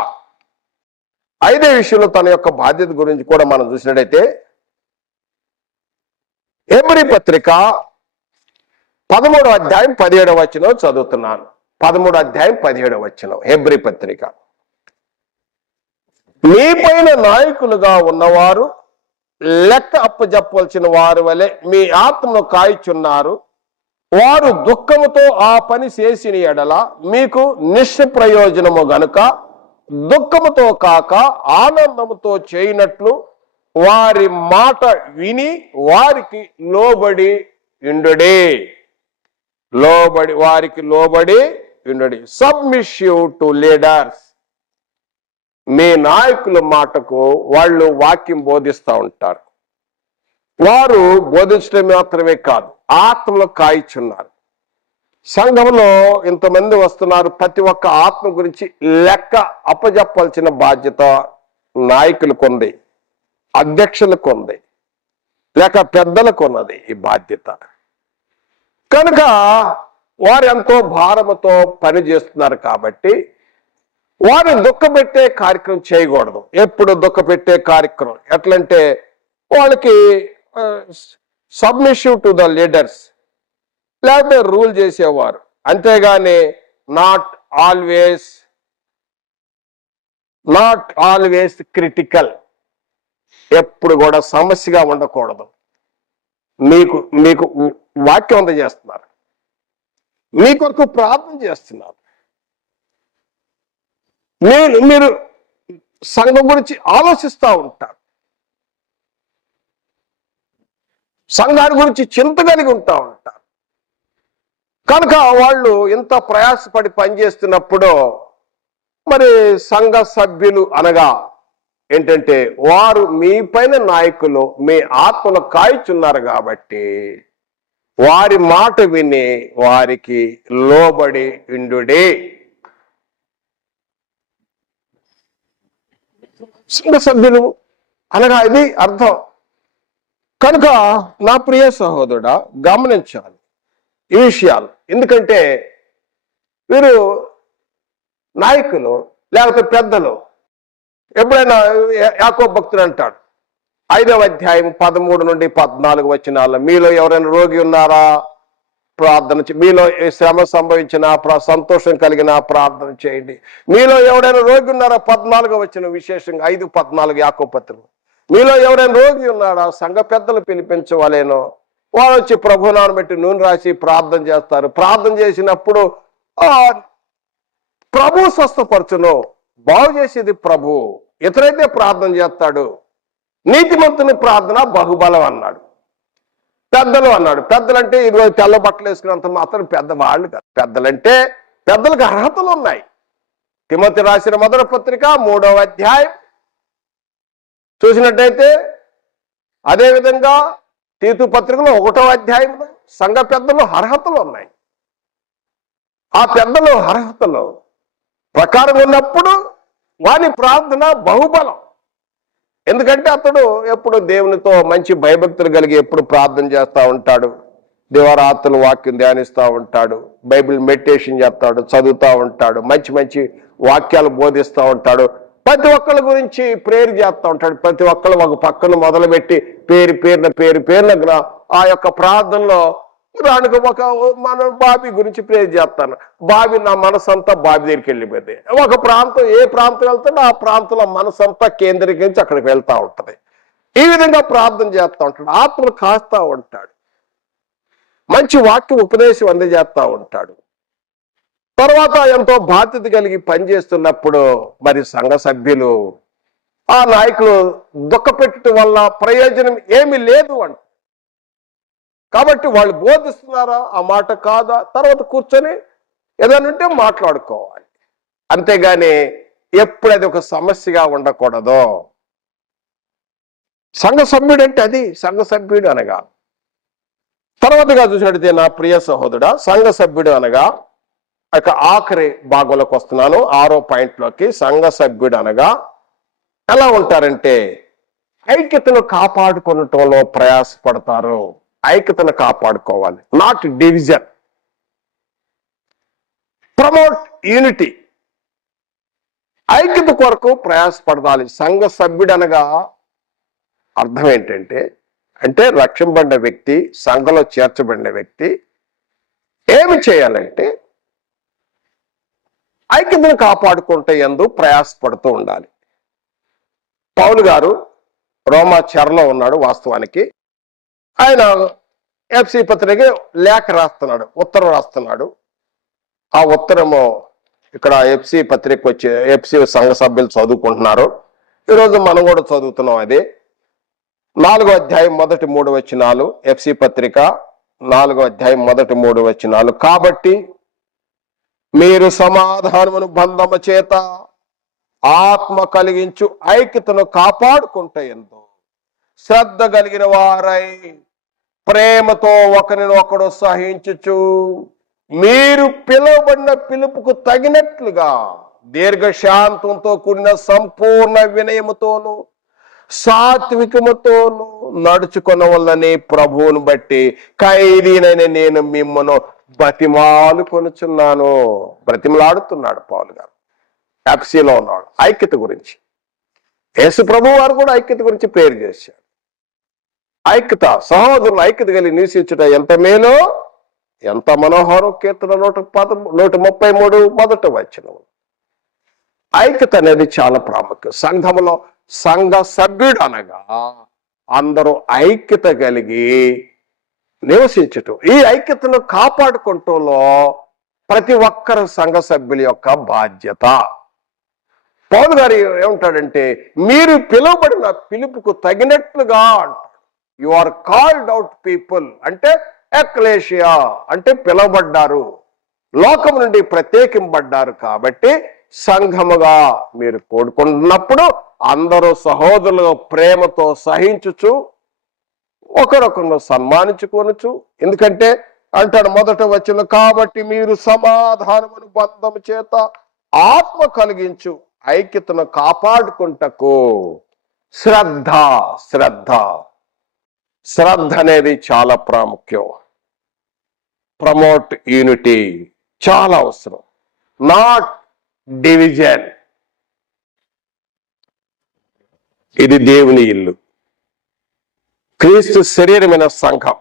ఐదో విషయంలో తన యొక్క బాధ్యత గురించి కూడా మనం చూసినట్టయితే, హెబ్రీ పత్రిక 13వ అధ్యాయం 17వ వచనం చదువుతున్నాను. 13వ అధ్యాయం 17వ వచనం హెబ్రీ పత్రిక. మీపైన నాయకులుగా ఉన్నవారు లెక్క అప్పజెప్పవలసిన వారి వలె మీ ఆత్మను కాయిచున్నారు. వారు దుఃఖముతో ఆ పని చేసిన ఎడల మీకు నిష్ప్రయోజనము గనుక దుఃఖముతో కాక ఆనందముతో చేయనట్లు వారి మాట విని వారికి లోబడి ఉండుడి. Submissive to leaders. మీ నాయకుల మాటకు వాళ్ళు వాక్యం బోధిస్తూ ఉంటారు. వారు బోధించడం మాత్రమే కాదు, ఆత్మలో కాయిచున్నారు. సంఘంలో ఇంతమంది వస్తున్నారు, ప్రతి ఒక్క ఆత్మ గురించి లెక్క అప్పజెప్పాల్సిన బాధ్యత నాయకులకు ఉంది, అధ్యక్షులకు ఉంది, లేక పెద్దలకు ఉన్నది ఈ బాధ్యత. కనుక వారు ఎంతో భారముతో పని చేస్తున్నారు కాబట్టి వారిని దుఃఖపెట్టే కార్యక్రమం చేయకూడదు. ఎప్పుడు దుఃఖపెట్టే కార్యక్రమం ఎట్లంటే, వాళ్ళకి సబ్మిసివ్ టు ద లీడర్స్, లేకపోతే రూల్ చేసేవారు, అంతేగాని నాట్ ఆల్వేస్ క్రిటికల్. ఎప్పుడు కూడా సమస్యగా ఉండకూడదు. మీకు వాక్యం అందజేస్తున్నారు, మీ కొరకు ప్రార్థన చేస్తున్నారు, మీరు సంఘం గురించి ఆలోచిస్తూ ఉంటారు, సంఘాన్ని గురించి చింత కలిగి ఉంటా ఉంటారు. కనుక వాళ్ళు ఇంత ప్రయాసపడి పనిచేస్తున్నప్పుడు మరి సంఘ సభ్యులు అనగా ఏంటంటే, వారు మీ పైన నాయకులు మీ ఆత్మను కాయిచున్నారు కాబట్టి వారి మాట విని వారికి లోబడి ఉండుడి. సంఘ సభ్యులు అనగా ఇది అర్థం. కనుక నా ప్రియ సహోదరుడా, గమనించాలి ఈ విషయాలు. ఎందుకంటే వీరు నాయకులు లేకపోతే పెద్దలు. ఎప్పుడైనా యాకోబు భక్తుడు అంటాడు 5వ అధ్యాయం 13 నుండి 14 వచనాల్లో, మీలో ఎవరైనా రోగి ఉన్నారా ప్రార్థన మీలో శ్రమ సంభవించిన సంతోషం కలిగిన ప్రార్థన చేయండి. మీలో ఎవరైనా రోగి ఉన్నారా 14వ వచనం, విశేషంగా 5:14 యాకోబు పత్రిక. మీలో ఎవరైనా రోగి ఉన్నారా సంఘ పెద్దలు పిలిపించవలేనో వాళ్ళు వచ్చి ప్రభునాన్ని బట్టి నూనె రాసి ప్రార్థన చేస్తారు. ప్రార్థన చేసినప్పుడు ప్రభు స్వస్థపరచును, బాగు చేసేది ప్రభు. ఇతరైతే ప్రార్థన చేస్తాడు. నీతిమంతుని ప్రార్థన బహుబలం అన్నాడు. పెద్దలు అన్నాడు. పెద్దలంటే ఇదిగో తెల్ల బట్టలు వేసుకున్నంత మాత్రం పెద్దవాళ్ళు కాదు. పెద్దలంటే పెద్దలకు అర్హతలు ఉన్నాయి. తిమోతి రాసిన మొదటి పత్రిక 3వ అధ్యాయం చూసినట్టయితే, అదేవిధంగా తీతు పత్రికలో 1వ అధ్యాయంలో సంఘ పెద్దలు అర్హతలు ఉన్నాయి. ఆ పెద్దలు అర్హతలు ప్రకారం ఉన్నప్పుడు వాని ప్రార్థన బహుబలం. ఎందుకంటే అతడు ఎప్పుడు దేవునితో మంచి భయభక్తులు కలిగి ఎప్పుడు ప్రార్థన చేస్తూ ఉంటాడు. దివారాత్రులు వాక్యం ధ్యానిస్తూ ఉంటాడు. బైబిల్ మెడిటేషన్ చేస్తాడు, చదువుతూ ఉంటాడు, మంచి మంచి వాక్యాలు బోధిస్తూ ఉంటాడు. ప్రతి ఒక్కళ్ళ గురించి ప్రేయర్ చేస్తూ ఉంటాడు. ప్రతి ఒక్కళ్ళు ఒక పక్కన మొదలుపెట్టి పేరు పేరున ఆ యొక్క ప్రార్థనలో దానికి మన బాబీ గురించి ప్రేయర్ చేస్తాను. బాబీ నా మనసంతా బాబీ దగ్గరికి వెళ్ళిపోయింది. ఒక ప్రాంతం ఏ ప్రాంతం వెళ్తాడో ఆ ప్రాంతంలో మనసంతా కేంద్రీకరించి అక్కడికి వెళ్తూ ఉంటుంది. ఈ విధంగా ప్రార్థన చేస్తూ ఉంటాడు. ఆత్మను కాస్తూ ఉంటాడు. మంచి వాక్య ఉపదేశం అందజేస్తూ ఉంటాడు. తర్వాత ఎంతో బాధ్యత కలిగి పనిచేస్తున్నప్పుడు మరి సంఘ సభ్యులు ఆ నాయకులు దుఃఖపెట్టడం వల్ల ప్రయోజనం ఏమీ లేదు అంట. కాబట్టి వాళ్ళు బోధిస్తున్నారా, ఆ మాట కాదా, తర్వాత కూర్చొని ఏదైనా ఉంటే మాట్లాడుకోవాలి. అంతేగాని ఎప్పుడు అది ఒక సమస్యగా ఉండకూడదు. సంఘ సభ్యుడు అంటే అది సంఘ సభ్యుడు అనగా. తర్వాతగా చూసినట్టయితే నా ప్రియ సహోదరుడా, సంఘ సభ్యుడు అనగా ఆఖరి భాగంలోకి వస్తున్నాను, 6వ పాయింట్లోకి. సంఘ సభ్యుడు అనగా ఎలా ఉంటారంటే ఐక్యతను కాపాడుకోవటంలో ప్రయాసపడతారు. ఐక్యతను కాపాడుకోవాలి, నాట్ డివిజన్. ప్రమోట్ యూనిటీ, ఐక్యత కొరకు ప్రయాసపడాలి. సంఘ సభ్యుడు అనగా అర్థం ఏంటంటే, అంటే రక్షింపబడిన వ్యక్తి, సంఘంలో చేర్చబడిన వ్యక్తి ఏమి చేయాలంటే ఐక్యతను కాపాడుకుంటే యందు ప్రయాసపడుతూ ఉండాలి. పౌలు గారు రోమా చెరలో ఉన్నాడు. వాస్తవానికి ఆయన ఎఫ్సి పత్రిక లేఖ రాస్తున్నాడు, ఉత్తరం రాస్తున్నాడు. ఆ ఉత్తరము ఇక్కడ ఎఫ్సి పత్రిక వచ్చి ఎఫ్సి సంఘ సభ్యులు చదువుకుంటున్నారు. ఈరోజు మనం కూడా చదువుతున్నాం. అది 4వ అధ్యాయం మొదటి 3 వచనాలు. ఎఫ్సి పత్రిక 4వ అధ్యాయం మొదటి 3 వచనాలు. కాబట్టి మీరు సమాధానమును బంధము చేత ఆత్మ కలిగించు ఐక్యతను కాపాడుకుంటే ఎంతో శ్రద్ధ కలిగిన వారై ప్రేమతో ఒకరినొకడు సహించుచు మీరు పిలువబడిన పిలుపుకు తగినట్లుగా దీర్ఘశాంతంతో కూడిన సంపూర్ణ వినయముతోను సాత్వికముతోను నడుచుకున్న వల్లని ప్రభువును బట్టి ఖైదీనైన నేను మిమ్మను బతిమాలుకొనుచున్నాను. బ్రతిమలాడుతున్నాడు పౌలు గారు. ఎఫ్సీలో ఉన్నాడు. ఐక్యత గురించి యేసు ప్రభు వారు కూడా ఐక్యత గురించి ప్రేయర్ చేశారు. ఐక్యత, సహోదరులు ఐక్యత కలిగి నివసించుట ఎంత మేలో ఎంత మనోహరం. కీర్తన 133 మొదటి వచనం. ఐక్యత అనేది చాలా ప్రాముఖ్యం. సంఘములో సంఘ సభ్యుడు అనగా అందరూ ఐక్యత కలిగి నివసించటం. ఈ ఐక్యతను కాపాడుకుంటూలో ప్రతి ఒక్కరు సంఘ సభ్యుల యొక్క బాధ్యత. పౌలు గారు ఏమంటాడంటే మీరు పిలువబడిన పిలుపుకు తగినట్లుగా అంటాడు. You are called out people అంటే ఎక్లేషియా అంటే పిలువబడ్డారు, లోకం నుండి ప్రత్యేకింపబడ్డారు. కాబట్టి సంఘముగా మీరు కూడుకున్నప్పుడు అందరూ సహోదరులు ప్రేమతో సహించుచు ఒకరొకరు సన్మానించుకొనొచ్చు. ఎందుకంటే అంటాడు మొదట వచ్చిన, కాబట్టి మీరు సమాధానమును బంధము చేత ఆత్మ కలిగించు ఐక్యతను కాపాడుకుంటకు శ్రద్ధ శ్రద్ధ శ్రద్ధ అనేది చాలా ప్రాముఖ్యం. ప్రమోట్ యూనిటీ చాలా అవసరం, నాట్ డివిజన్. ఇది దేవుని ఇల్లు, క్రీస్తు శరీరమైన సంఘం.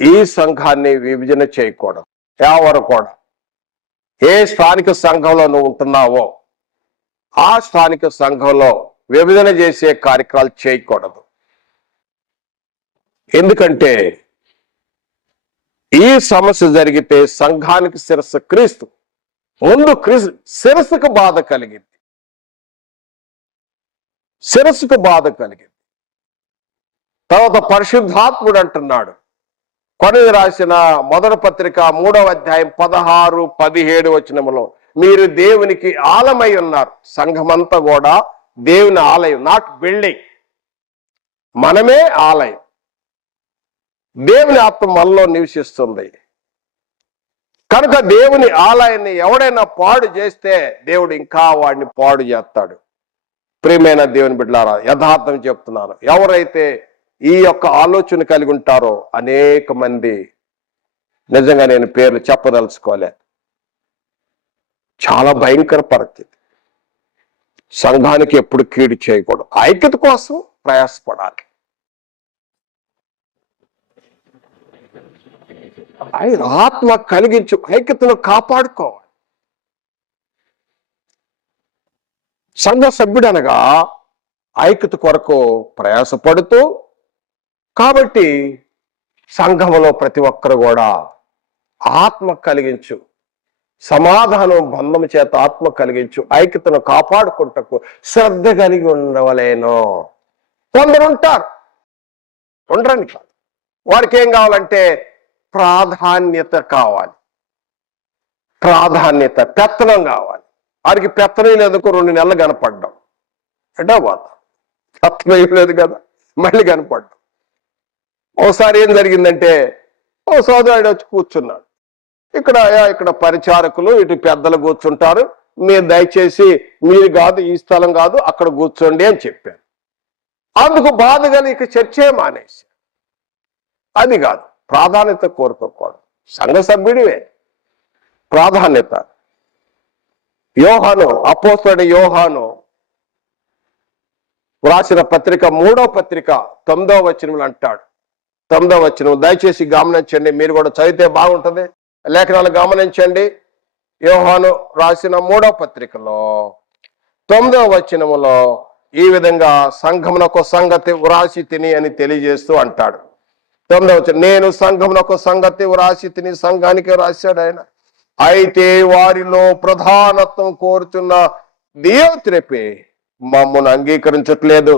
ఈ సంఘాన్ని విభజన చేయకూడదు. ఎవరు కూడా ఏ స్థానిక సంఘంలో నువ్వు ఉంటున్నావో ఆ స్థానిక సంఘంలో విభజన చేసే కార్యక్రమాలు చేయకూడదు. ఎందుకంటే ఈ సమస్య జరిగితే సంఘానికి శిరస్సు క్రీస్తు. ముందు శిరస్సుకు బాధ కలిగింది, శిరస్సుకు బాధ కలిగింది. తర్వాత పరిశుద్ధాత్ముడు అంటున్నాడు, కొరింథీయులకు రాసిన మొదటి పత్రిక 3వ అధ్యాయం 16, 17 వచనములో, మీరు దేవునికి ఆలమై ఉన్నారు. సంఘమంతా కూడా దేవుని ఆలయం, నాట్ బిల్డింగ్. మనమే ఆలయం. దేవుని ఆత్మ మనలో నివసిస్తుంది కనుక దేవుని ఆలయాన్ని ఎవడైనా పాడు చేస్తే దేవుడు ఇంకా వాడిని పాడు చేస్తాడు. ప్రియమైన దేవుని బిడ్డలారా, యథార్థం చెప్తున్నాను, ఎవరైతే ఈ యొక్క ఆలోచన కలిగి ఉంటారో అనేక మంది, నిజంగా నేను పేర్లు చెప్పదలుచుకోలే, చాలా భయంకర పరిస్థితి. సంఘానికి ఎప్పుడు కీడు చేయకూడదు, ఐక్యత కోసం ప్రయాసపడాలి. ఆత్మ కలిగించు ఐక్యతను కాపాడుకోవాలి. సంఘ సభ్యుడనగా ఐక్యత కొరకు ప్రయాసపడుతూ, కాబట్టి సంఘంలో ప్రతి ఒక్కరు కూడా ఆత్మ కలిగించు, సమాధానం బంధం చేత ఆత్మ కలిగించు ఐక్యతను కాపాడుకుంటకు శ్రద్ధ కలిగి ఉండవలేను. కొందరు ఉంటారు, ఉండరని కాదు, వారికి ఏం కావాలంటే ప్రాధాన్యత కావాలి, ప్రాధాన్యత, పెత్తనం కావాలి. వారికి పెత్తనం లేదు, 2 నెలలు కనపడ్డాం అంటే పెత్తనం లేదు కదా, మళ్ళీ కనపడ్డాం. ఒకసారి ఏం జరిగిందంటే, ఓ సోదరుడు వచ్చి కూర్చున్నాడు. ఇక్కడ పరిచారకులు, ఇటు పెద్దలు కూర్చుంటారు, మీరు దయచేసి మీరు కాదు, ఈ స్థలం కాదు, అక్కడ కూర్చోండి అని చెప్పారు. అందుకు బాధ కలిగి చర్చే మానేసి, అది కాదు, ప్రాధాన్యత కోరుకోకూడదు. సంఘ సభ్యుడివే, ప్రాధాన్యత. యోహాను, అపోస్తలుడు యోహాను వ్రాసిన పత్రిక 3వ పత్రిక 9వ వచనంలో అంటాడు, 9వ వచనం దయచేసి గమనించండి, మీరు కూడా చదివితే బాగుంటుంది, లేఖనాలు గమనించండి. యోహాను రాసిన 3వ పత్రికలో 9వ వచనములో ఈ విధంగా సంఘమునకు సంగతి వ్రాసి తిని అని తెలియజేస్తూ అంటాడు. 9వ వచనం, నేను సంఘమునకు సంగతి వ్రాసి తిని, సంఘానికి రాశాడు ఆయన. అయితే వారిలో ప్రధానత్వం కోరుతున్న దియోత్రెఫే మమ్మను అంగీకరించట్లేదు.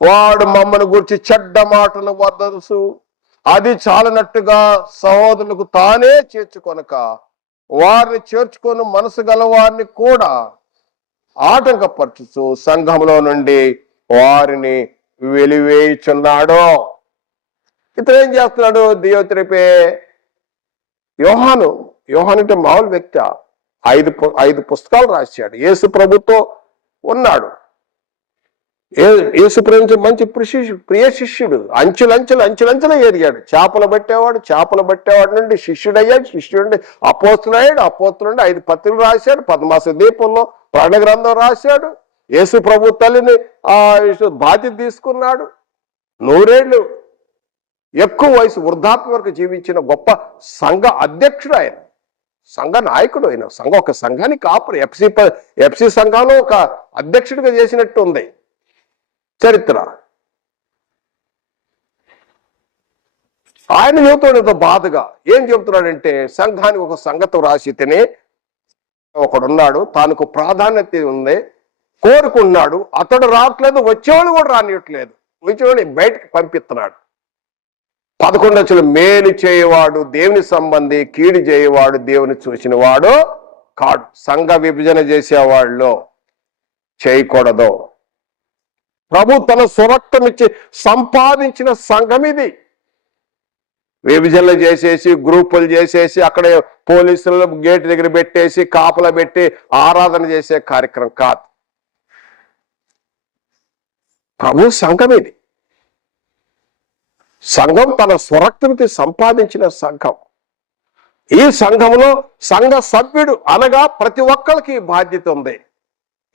వాడు మమ్మను గురించి చెడ్డ మాటలు వదలుసు, అది చాలనట్టుగా సహోదరులకు తానే చేర్చుకొనక వారిని చేర్చుకొని మనసు గల వారిని కూడా ఆటంకపరచుచు సంఘంలో నుండి వారిని వెలివేయుచున్నాడు. ఇతను ఏం చేస్తున్నాడు? దియోత్రెఫే, యోహాను అంటే మామూలు వ్యక్తి, 5 పుస్తకాలు రాశాడు, యేసు ప్రభుతో ఉన్నాడు, యేసు ప్రేమించే మంచి ప్రియ శిష్యుడు, అంచెలంచెలు ఎదిగాడు. చేపలు పట్టేవాడు నుండి శిష్యుడయ్యాడు, శిష్యుడు నుండి అపోస్తులయ్యాడు, అపోస్తుల నుండి 5 పత్రికలు రాశాడు, పద్మాస దీపంలో ప్రాణ గ్రంథం రాశాడు, యేసు ప్రభు తల్లిని బాధ్యత తీసుకున్నాడు, 100 ఏళ్ళు ఎక్కువ వయసు వృద్ధాప్య వరకు జీవించిన గొప్ప సంఘ అధ్యక్షుడు ఆయన, సంఘ నాయకుడు ఆయన, ఒక సంఘానికి కాపురు, ఎఫ్సి సంఘంలో ఒక అధ్యక్షుడిగా చేసినట్టు ఉంది చరిత్ర. ఆయన చెబుతున్నాడు బాధగా, ఏం చెబుతున్నాడంటే, సంఘానికి ఒక సంగతి రాసి తిని ఒకడున్నాడు, తనకు ప్రాధాన్యత ఉంది, కోరుకున్నాడు, అతడు రావట్లేదు, వచ్చేవాళ్ళు కూడా రానియట్లేదు, వచ్చేవాడిని బయటకు పంపిస్తున్నాడు. 11 మేలు చేయవాడు దేవుని సంబంధి, కీడు చేయవాడు దేవుని చూసిన వాడు కాడు. సంఘ విభజన చేసేవాళ్ళు చేయకూడదు. ప్రభు తన స్వరక్తం ఇచ్చి సంపాదించిన సంఘం ఇది. విభజనలు చేసేసి, గ్రూపులు చేసేసి, అక్కడ పోలీసులు గేట్ దగ్గర పెట్టేసి కాపలా పెట్టి ఆరాధన చేసే కార్యక్రమం కాదు. ప్రభు సంఘం ఇది. సంఘం తన స్వరక్తంతో సంపాదించిన సంఘం. ఈ సంఘంలో సంఘ సభ్యుడు అనగా ప్రతి ఒక్కరికి బాధ్యత ఉంది.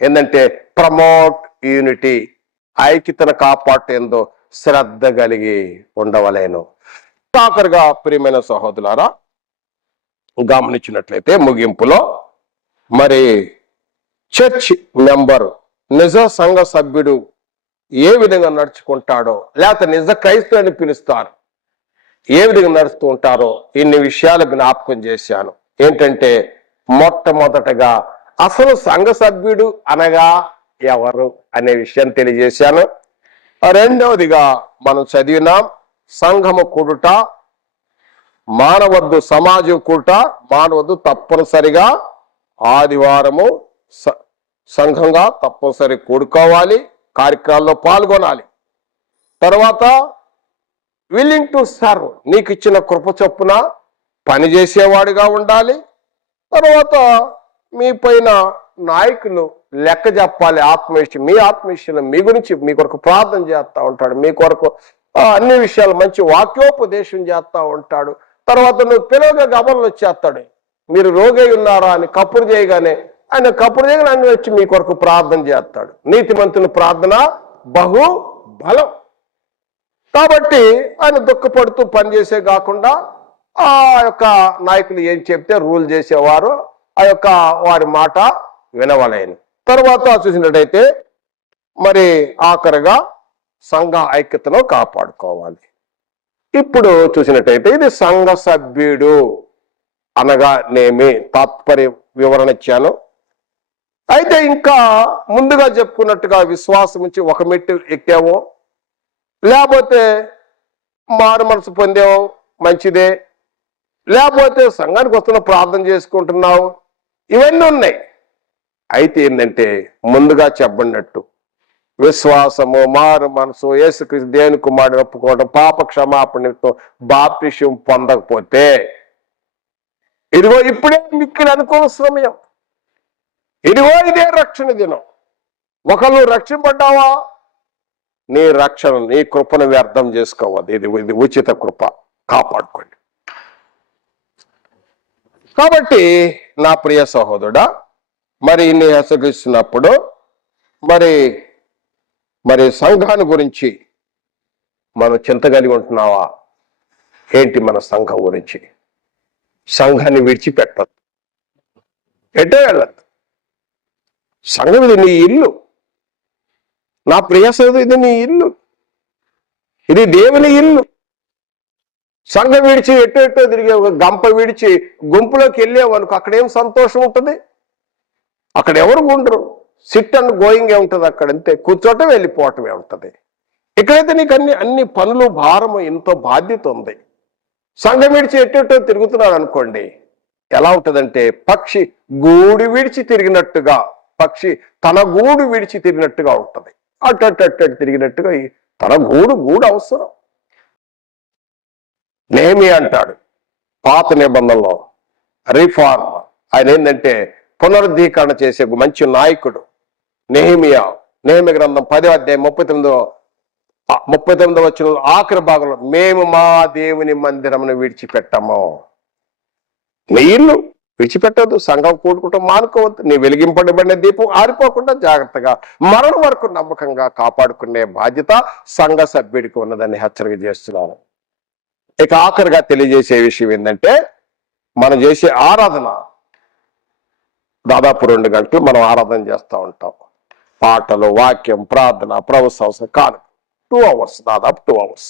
ఏంటంటే ప్రమోట్ యూనిటీ, ఐక్యతను కాపాడేందో శ్రద్ధ కలిగి ఉండవలేను. ఆఖరుగా ప్రియమైన సహోదరులారా, గమనించినట్లయితే ముగింపులో, మరి చర్చ్ మెంబర్, నిజ సంఘ సభ్యుడు ఏ విధంగా నడుచుకుంటాడో, లేకపోతే నిజ క్రైస్తవుని పిలుస్తారు, ఏ విధంగా నడుస్తూ ఉంటారో ఇన్ని విషయాలు జ్ఞాపకం చేశాను. ఏంటంటే మొట్టమొదటగా అసలు సంఘ సభ్యుడు అనగా ఎవరు అనే విషయాన్ని తెలియజేశాను. రెండవదిగా మనం చదివినాం, సంఘము కూడుట మానవద్దు, సమాజం కూడుట మానవద్దు, తప్పనిసరిగా ఆదివారము సంఘంగా తప్పనిసరి కూడుకోవాలి, కార్యక్రమాల్లో పాల్గొనాలి. తర్వాత విల్లింగ్ టు సర్వ్, నీకు ఇచ్చిన కృప చొప్పున పనిచేసేవాడిగా ఉండాలి. తర్వాత మీ పైన నాయకులు లెక్క చెప్పాలి, ఆత్మవిషయం, మీ ఆత్మవిషయంలో మీ గురించి మీ కొరకు ప్రార్థన చేస్తూ ఉంటాడు, మీ కొరకు అన్ని విషయాలు మంచి వాక్యోపదేశం చేస్తూ ఉంటాడు. తర్వాత నువ్వు పిలువగా గమనం వచ్చేస్తాడు, మీరు రోగి ఉన్నారా అని కప్పురు చేయగానే ఆయన కప్పురు చేయగానే అన్ని వచ్చి మీ కొరకు ప్రార్థన చేస్తాడు. నీతిమంతుని ప్రార్థన బహు బలం. కాబట్టి ఆయన దుఃఖపడుతూ పనిచేసే కాకుండా ఆ యొక్క నాయకులు ఏం చెప్తే రూల్ చేసేవారు ఆ యొక్క వారి మాట వినవలేను. తర్వాత చూసినట్టయితే మరి ఆఖరిగా సంఘ ఐక్యతను కాపాడుకోవాలి. ఇప్పుడు చూసినట్టయితే ఇది సంఘ సభ్యుడు అనగా నేమి తాత్పర్య వివరణ ఇచ్చాను. అయితే ఇంకా ముందుగా చెప్పుకున్నట్టుగా విశ్వాసం నుంచి ఒక మెట్టు ఎక్కాము, లేకపోతే మారు మనసు పొందావు మంచిదే, లేకపోతే సంఘానికి వస్తున్న ప్రార్థన చేసుకుంటున్నావు, ఇవన్నీ ఉన్నాయి. అయితే ఏంటంటే ముందుగా చెప్పబడినట్టు విశ్వాసము, మారు మనసు, యేసుక్రీస్తు దేవుని కుమారుడు ఒప్పుకోవడం, పాప క్షమాపణతో బాప్తిసం పొందకపోతే ఇదిగో ఇప్పుడే మిక్కిలి అనుకూల సమయం, ఇదిగో ఇదే రక్షణ దినం. ఒకళ్ళు రక్షింపడ్డావా, నీ రక్షణ నీ కృపను వ్యర్థం చేసుకోవద్దు. ఇది ఉచిత కృప, కాపాడుకోండి. కాబట్టి నా ప్రియ సహోదరుడా, మరి ఇన్ని హెచ్చరిస్తున్నప్పుడు మరి సంఘాన్ని గురించి మనం చింత కలిగి ఉంటున్నావా ఏంటి? మన సంఘం గురించి, సంఘాన్ని విడిచిపెట్టద్దు, ఎటే వెళ్ళద్దు. సంఘం ఇది నీ ఇల్లు, నా ప్రియ సోదరుడు, ఇది నీ ఇల్లు, ఇది దేవుని ఇల్లు. సంఘం విడిచి ఎటో తిరిగే ఒక గంప విడిచి గుంపులోకి వెళ్ళావనుకో, అక్కడేం సంతోషం ఉంటుంది? అక్కడ ఎవరు ఉండరు, సిట్ అండ్ గోయింగే ఉంటుంది అక్కడ, అంతే, కూర్చోటం వెళ్ళిపోవటమే ఉంటుంది. ఇక్కడైతే నీకు అన్ని పనులు భారము, ఎంతో బాధ్యత ఉంది. సంఘం విడిచి ఎటో తిరుగుతున్నాడు అనుకోండి, ఎలా ఉంటుందంటే పక్షి గూడు విడిచి తిరిగినట్టుగా, పక్షి తన గూడు విడిచి తిరిగినట్టుగా ఉంటుంది. అటు తిరిగినట్టుగా తన గూడు అవసరం. నెహెమియా అంటాడు పాత నిబంధనలో రిఫార్మ్, ఆయన ఏంటంటే పునరుద్ధీకరణ చేసే మంచి నాయకుడు నెహెమియా. నెహెమియా గ్రంథం 10వ అధ్యాయం 39వ వచనం ఆఖరి భాగంలో, మేము మా దేవుని మందిరమును విడిచిపెట్టము. నీ ఇల్లు విడిచిపెట్టవద్దు, సంఘం కూడుకుంటూ మానుకోవద్దు. నీ వెలిగింపబడిన దీపం ఆరిపోకుండా జాగ్రత్తగా మరణం వరకు నమ్మకంగా కాపాడుకునే బాధ్యత సంఘ సభ్యుడికి ఉన్నదని హెచ్చరిక చేస్తున్నాను. ఇక ఆఖరిగా తెలియజేసే విషయం ఏంటంటే, మనం చేసే ఆరాధన దాదాపు 2 గంటలు మనం ఆరాధన చేస్తూ ఉంటాం. పాటలు, వాక్యం, ప్రార్థన, ప్రభు సంవత్సరం కాదు, 2 hours, దాదాపు 2 hours.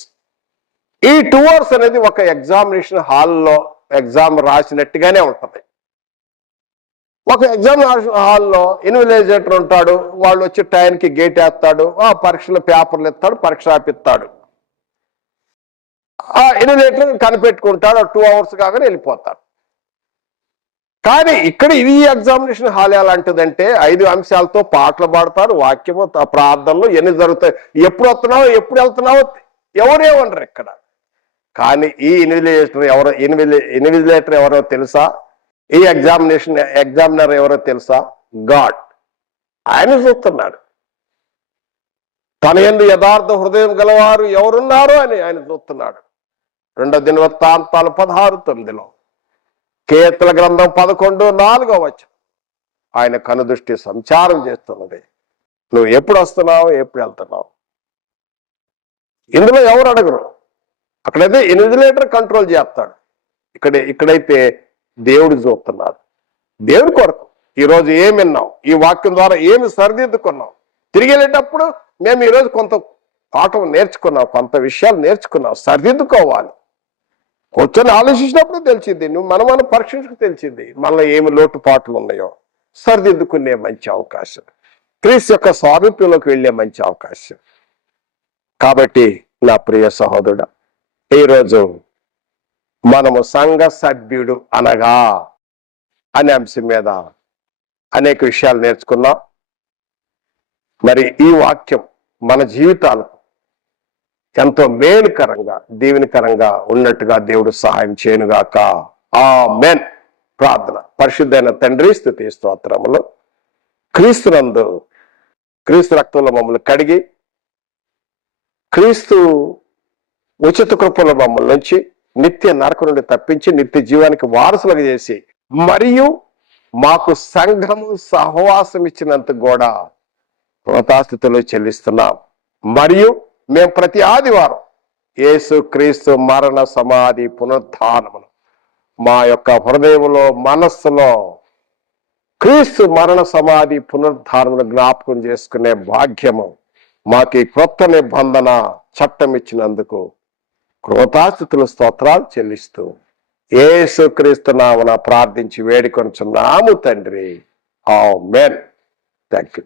ఈ 2 hours అనేది ఒక ఎగ్జామినేషన్ హాల్లో ఎగ్జామ్ రాసినట్టుగానే ఉంటుంది. ఒక ఎగ్జామినేషన్ హాల్లో ఇన్విజిలేటర్ ఉంటాడు, వాళ్ళు వచ్చి టైంకి గేట్ వేస్తాడు, ఆ పరీక్షలో పేపర్లు ఇస్తాడు, పరీక్ష రాపిస్తాడు. ఆ ఇన్విజిలేటర్ కనిపెట్టుకుంటాడు, 2 hours కాగానే వెళ్ళిపోతాడు. కానీ ఇక్కడ ఇది ఎగ్జామినేషన్ హాల్ ఎలాంటిదంటే 5 అంశాలతో పాటలు పాడతారు, వాక్యము, ప్రార్థనలు ఎన్ని జరుగుతాయి, ఎప్పుడు వస్తున్నావో ఎప్పుడు వెళ్తున్నావో ఎవరేమనరు ఇక్కడ. కానీ ఈ ఇన్విజిలేటర్ ఎవరో తెలుసా? ఈ ఎగ్జామినర్ ఎవరో తెలుసా? గాడ్. ఆయన చూస్తున్నాడు. తన యందు యథార్థ హృదయం గలవారు ఎవరున్నారో అని ఆయన చూస్తున్నాడు. 2వ దినవృత్తాంతాలు 16:9, కీర్తన గ్రంథం 11:4 వచనం, ఆయన కనుదృష్టి సంచారం చేస్తున్నది. నువ్వు ఎప్పుడు వస్తున్నావు, ఎప్పుడు వెళ్తున్నావు? ఇందులో ఎవరు అడగరు. అక్కడైతే ఇన్విజిలేటర్ కంట్రోల్ చేస్తాడు, ఇక్కడైతే దేవుడు చూస్తున్నాడు. దేవుడి కొరకు ఈరోజు ఏమి విన్నాం, ఈ వాక్యం ద్వారా ఏమి సరిదిద్దుకున్నాం, తిరిగి వెళ్ళేటప్పుడు మేము ఈరోజు కొంత పాఠం నేర్చుకున్నాం, కొంత విషయాలు నేర్చుకున్నాం, సరిదిద్దుకోవాలి. కూర్చొని ఆలోచించినప్పుడు తెలిసింది, నువ్వు మనం పరీక్షించుకు తెలిసింది మనలో ఏమి లోటుపాట్లు ఉన్నాయో సరిదిద్దుకునే మంచి అవకాశం, క్రీస్తు యొక్క స్వారూప్యంలోకి వెళ్ళే మంచి అవకాశం. కాబట్టి నా ప్రియ సహోదరుడా, ఈరోజు మనము సంఘ సభ్యుడు అనగా అనే అంశం మీద అనేక విషయాలు నేర్చుకున్నాం. మరి ఈ వాక్యం మన జీవితాలకు ఎంతో మేలుకరంగా దీవెనకరంగా ఉన్నట్టుగా దేవుడు సహాయం చేయనుగాక. ఆమేన్. ప్రార్థన. పరిశుద్ధైన తండ్రి, స్తుతి స్తోత్రములు. క్రీస్తునందు, క్రీస్తు రక్తంలో మమ్మల్ని కడిగి, క్రీస్తు ఉచిత కృపలో మమ్మల్ని నుంచి నిత్య నరక నుండి తప్పించి నిత్య జీవానికి వారసులుగా చేసి, మరియు మాకు సంఘము సహవాసం ఇచ్చినందుకు కూడా కృతజ్ఞతలు చెల్లిస్తున్నాం. మరియు మేము ప్రతి ఆదివారం యేసు క్రీస్తు మరణ సమాధి పునరుత్థానమును మా యొక్క హృదయంలో, మనస్సులో క్రీస్తు మరణ సమాధి పునరుద్ధారమును జ్ఞాపకం చేసుకునే భాగ్యము మాకు ఈ క్రొత్త నిబంధన చట్టం ఇచ్చినందుకు కృతజ్ఞతలు స్తోత్రాలు చెల్లిస్తూ యేసు క్రీస్తు నామమున ప్రార్థించి వేడుకొనుచున్నాము తండ్రి. ఆమేన్. థాంక్యూ.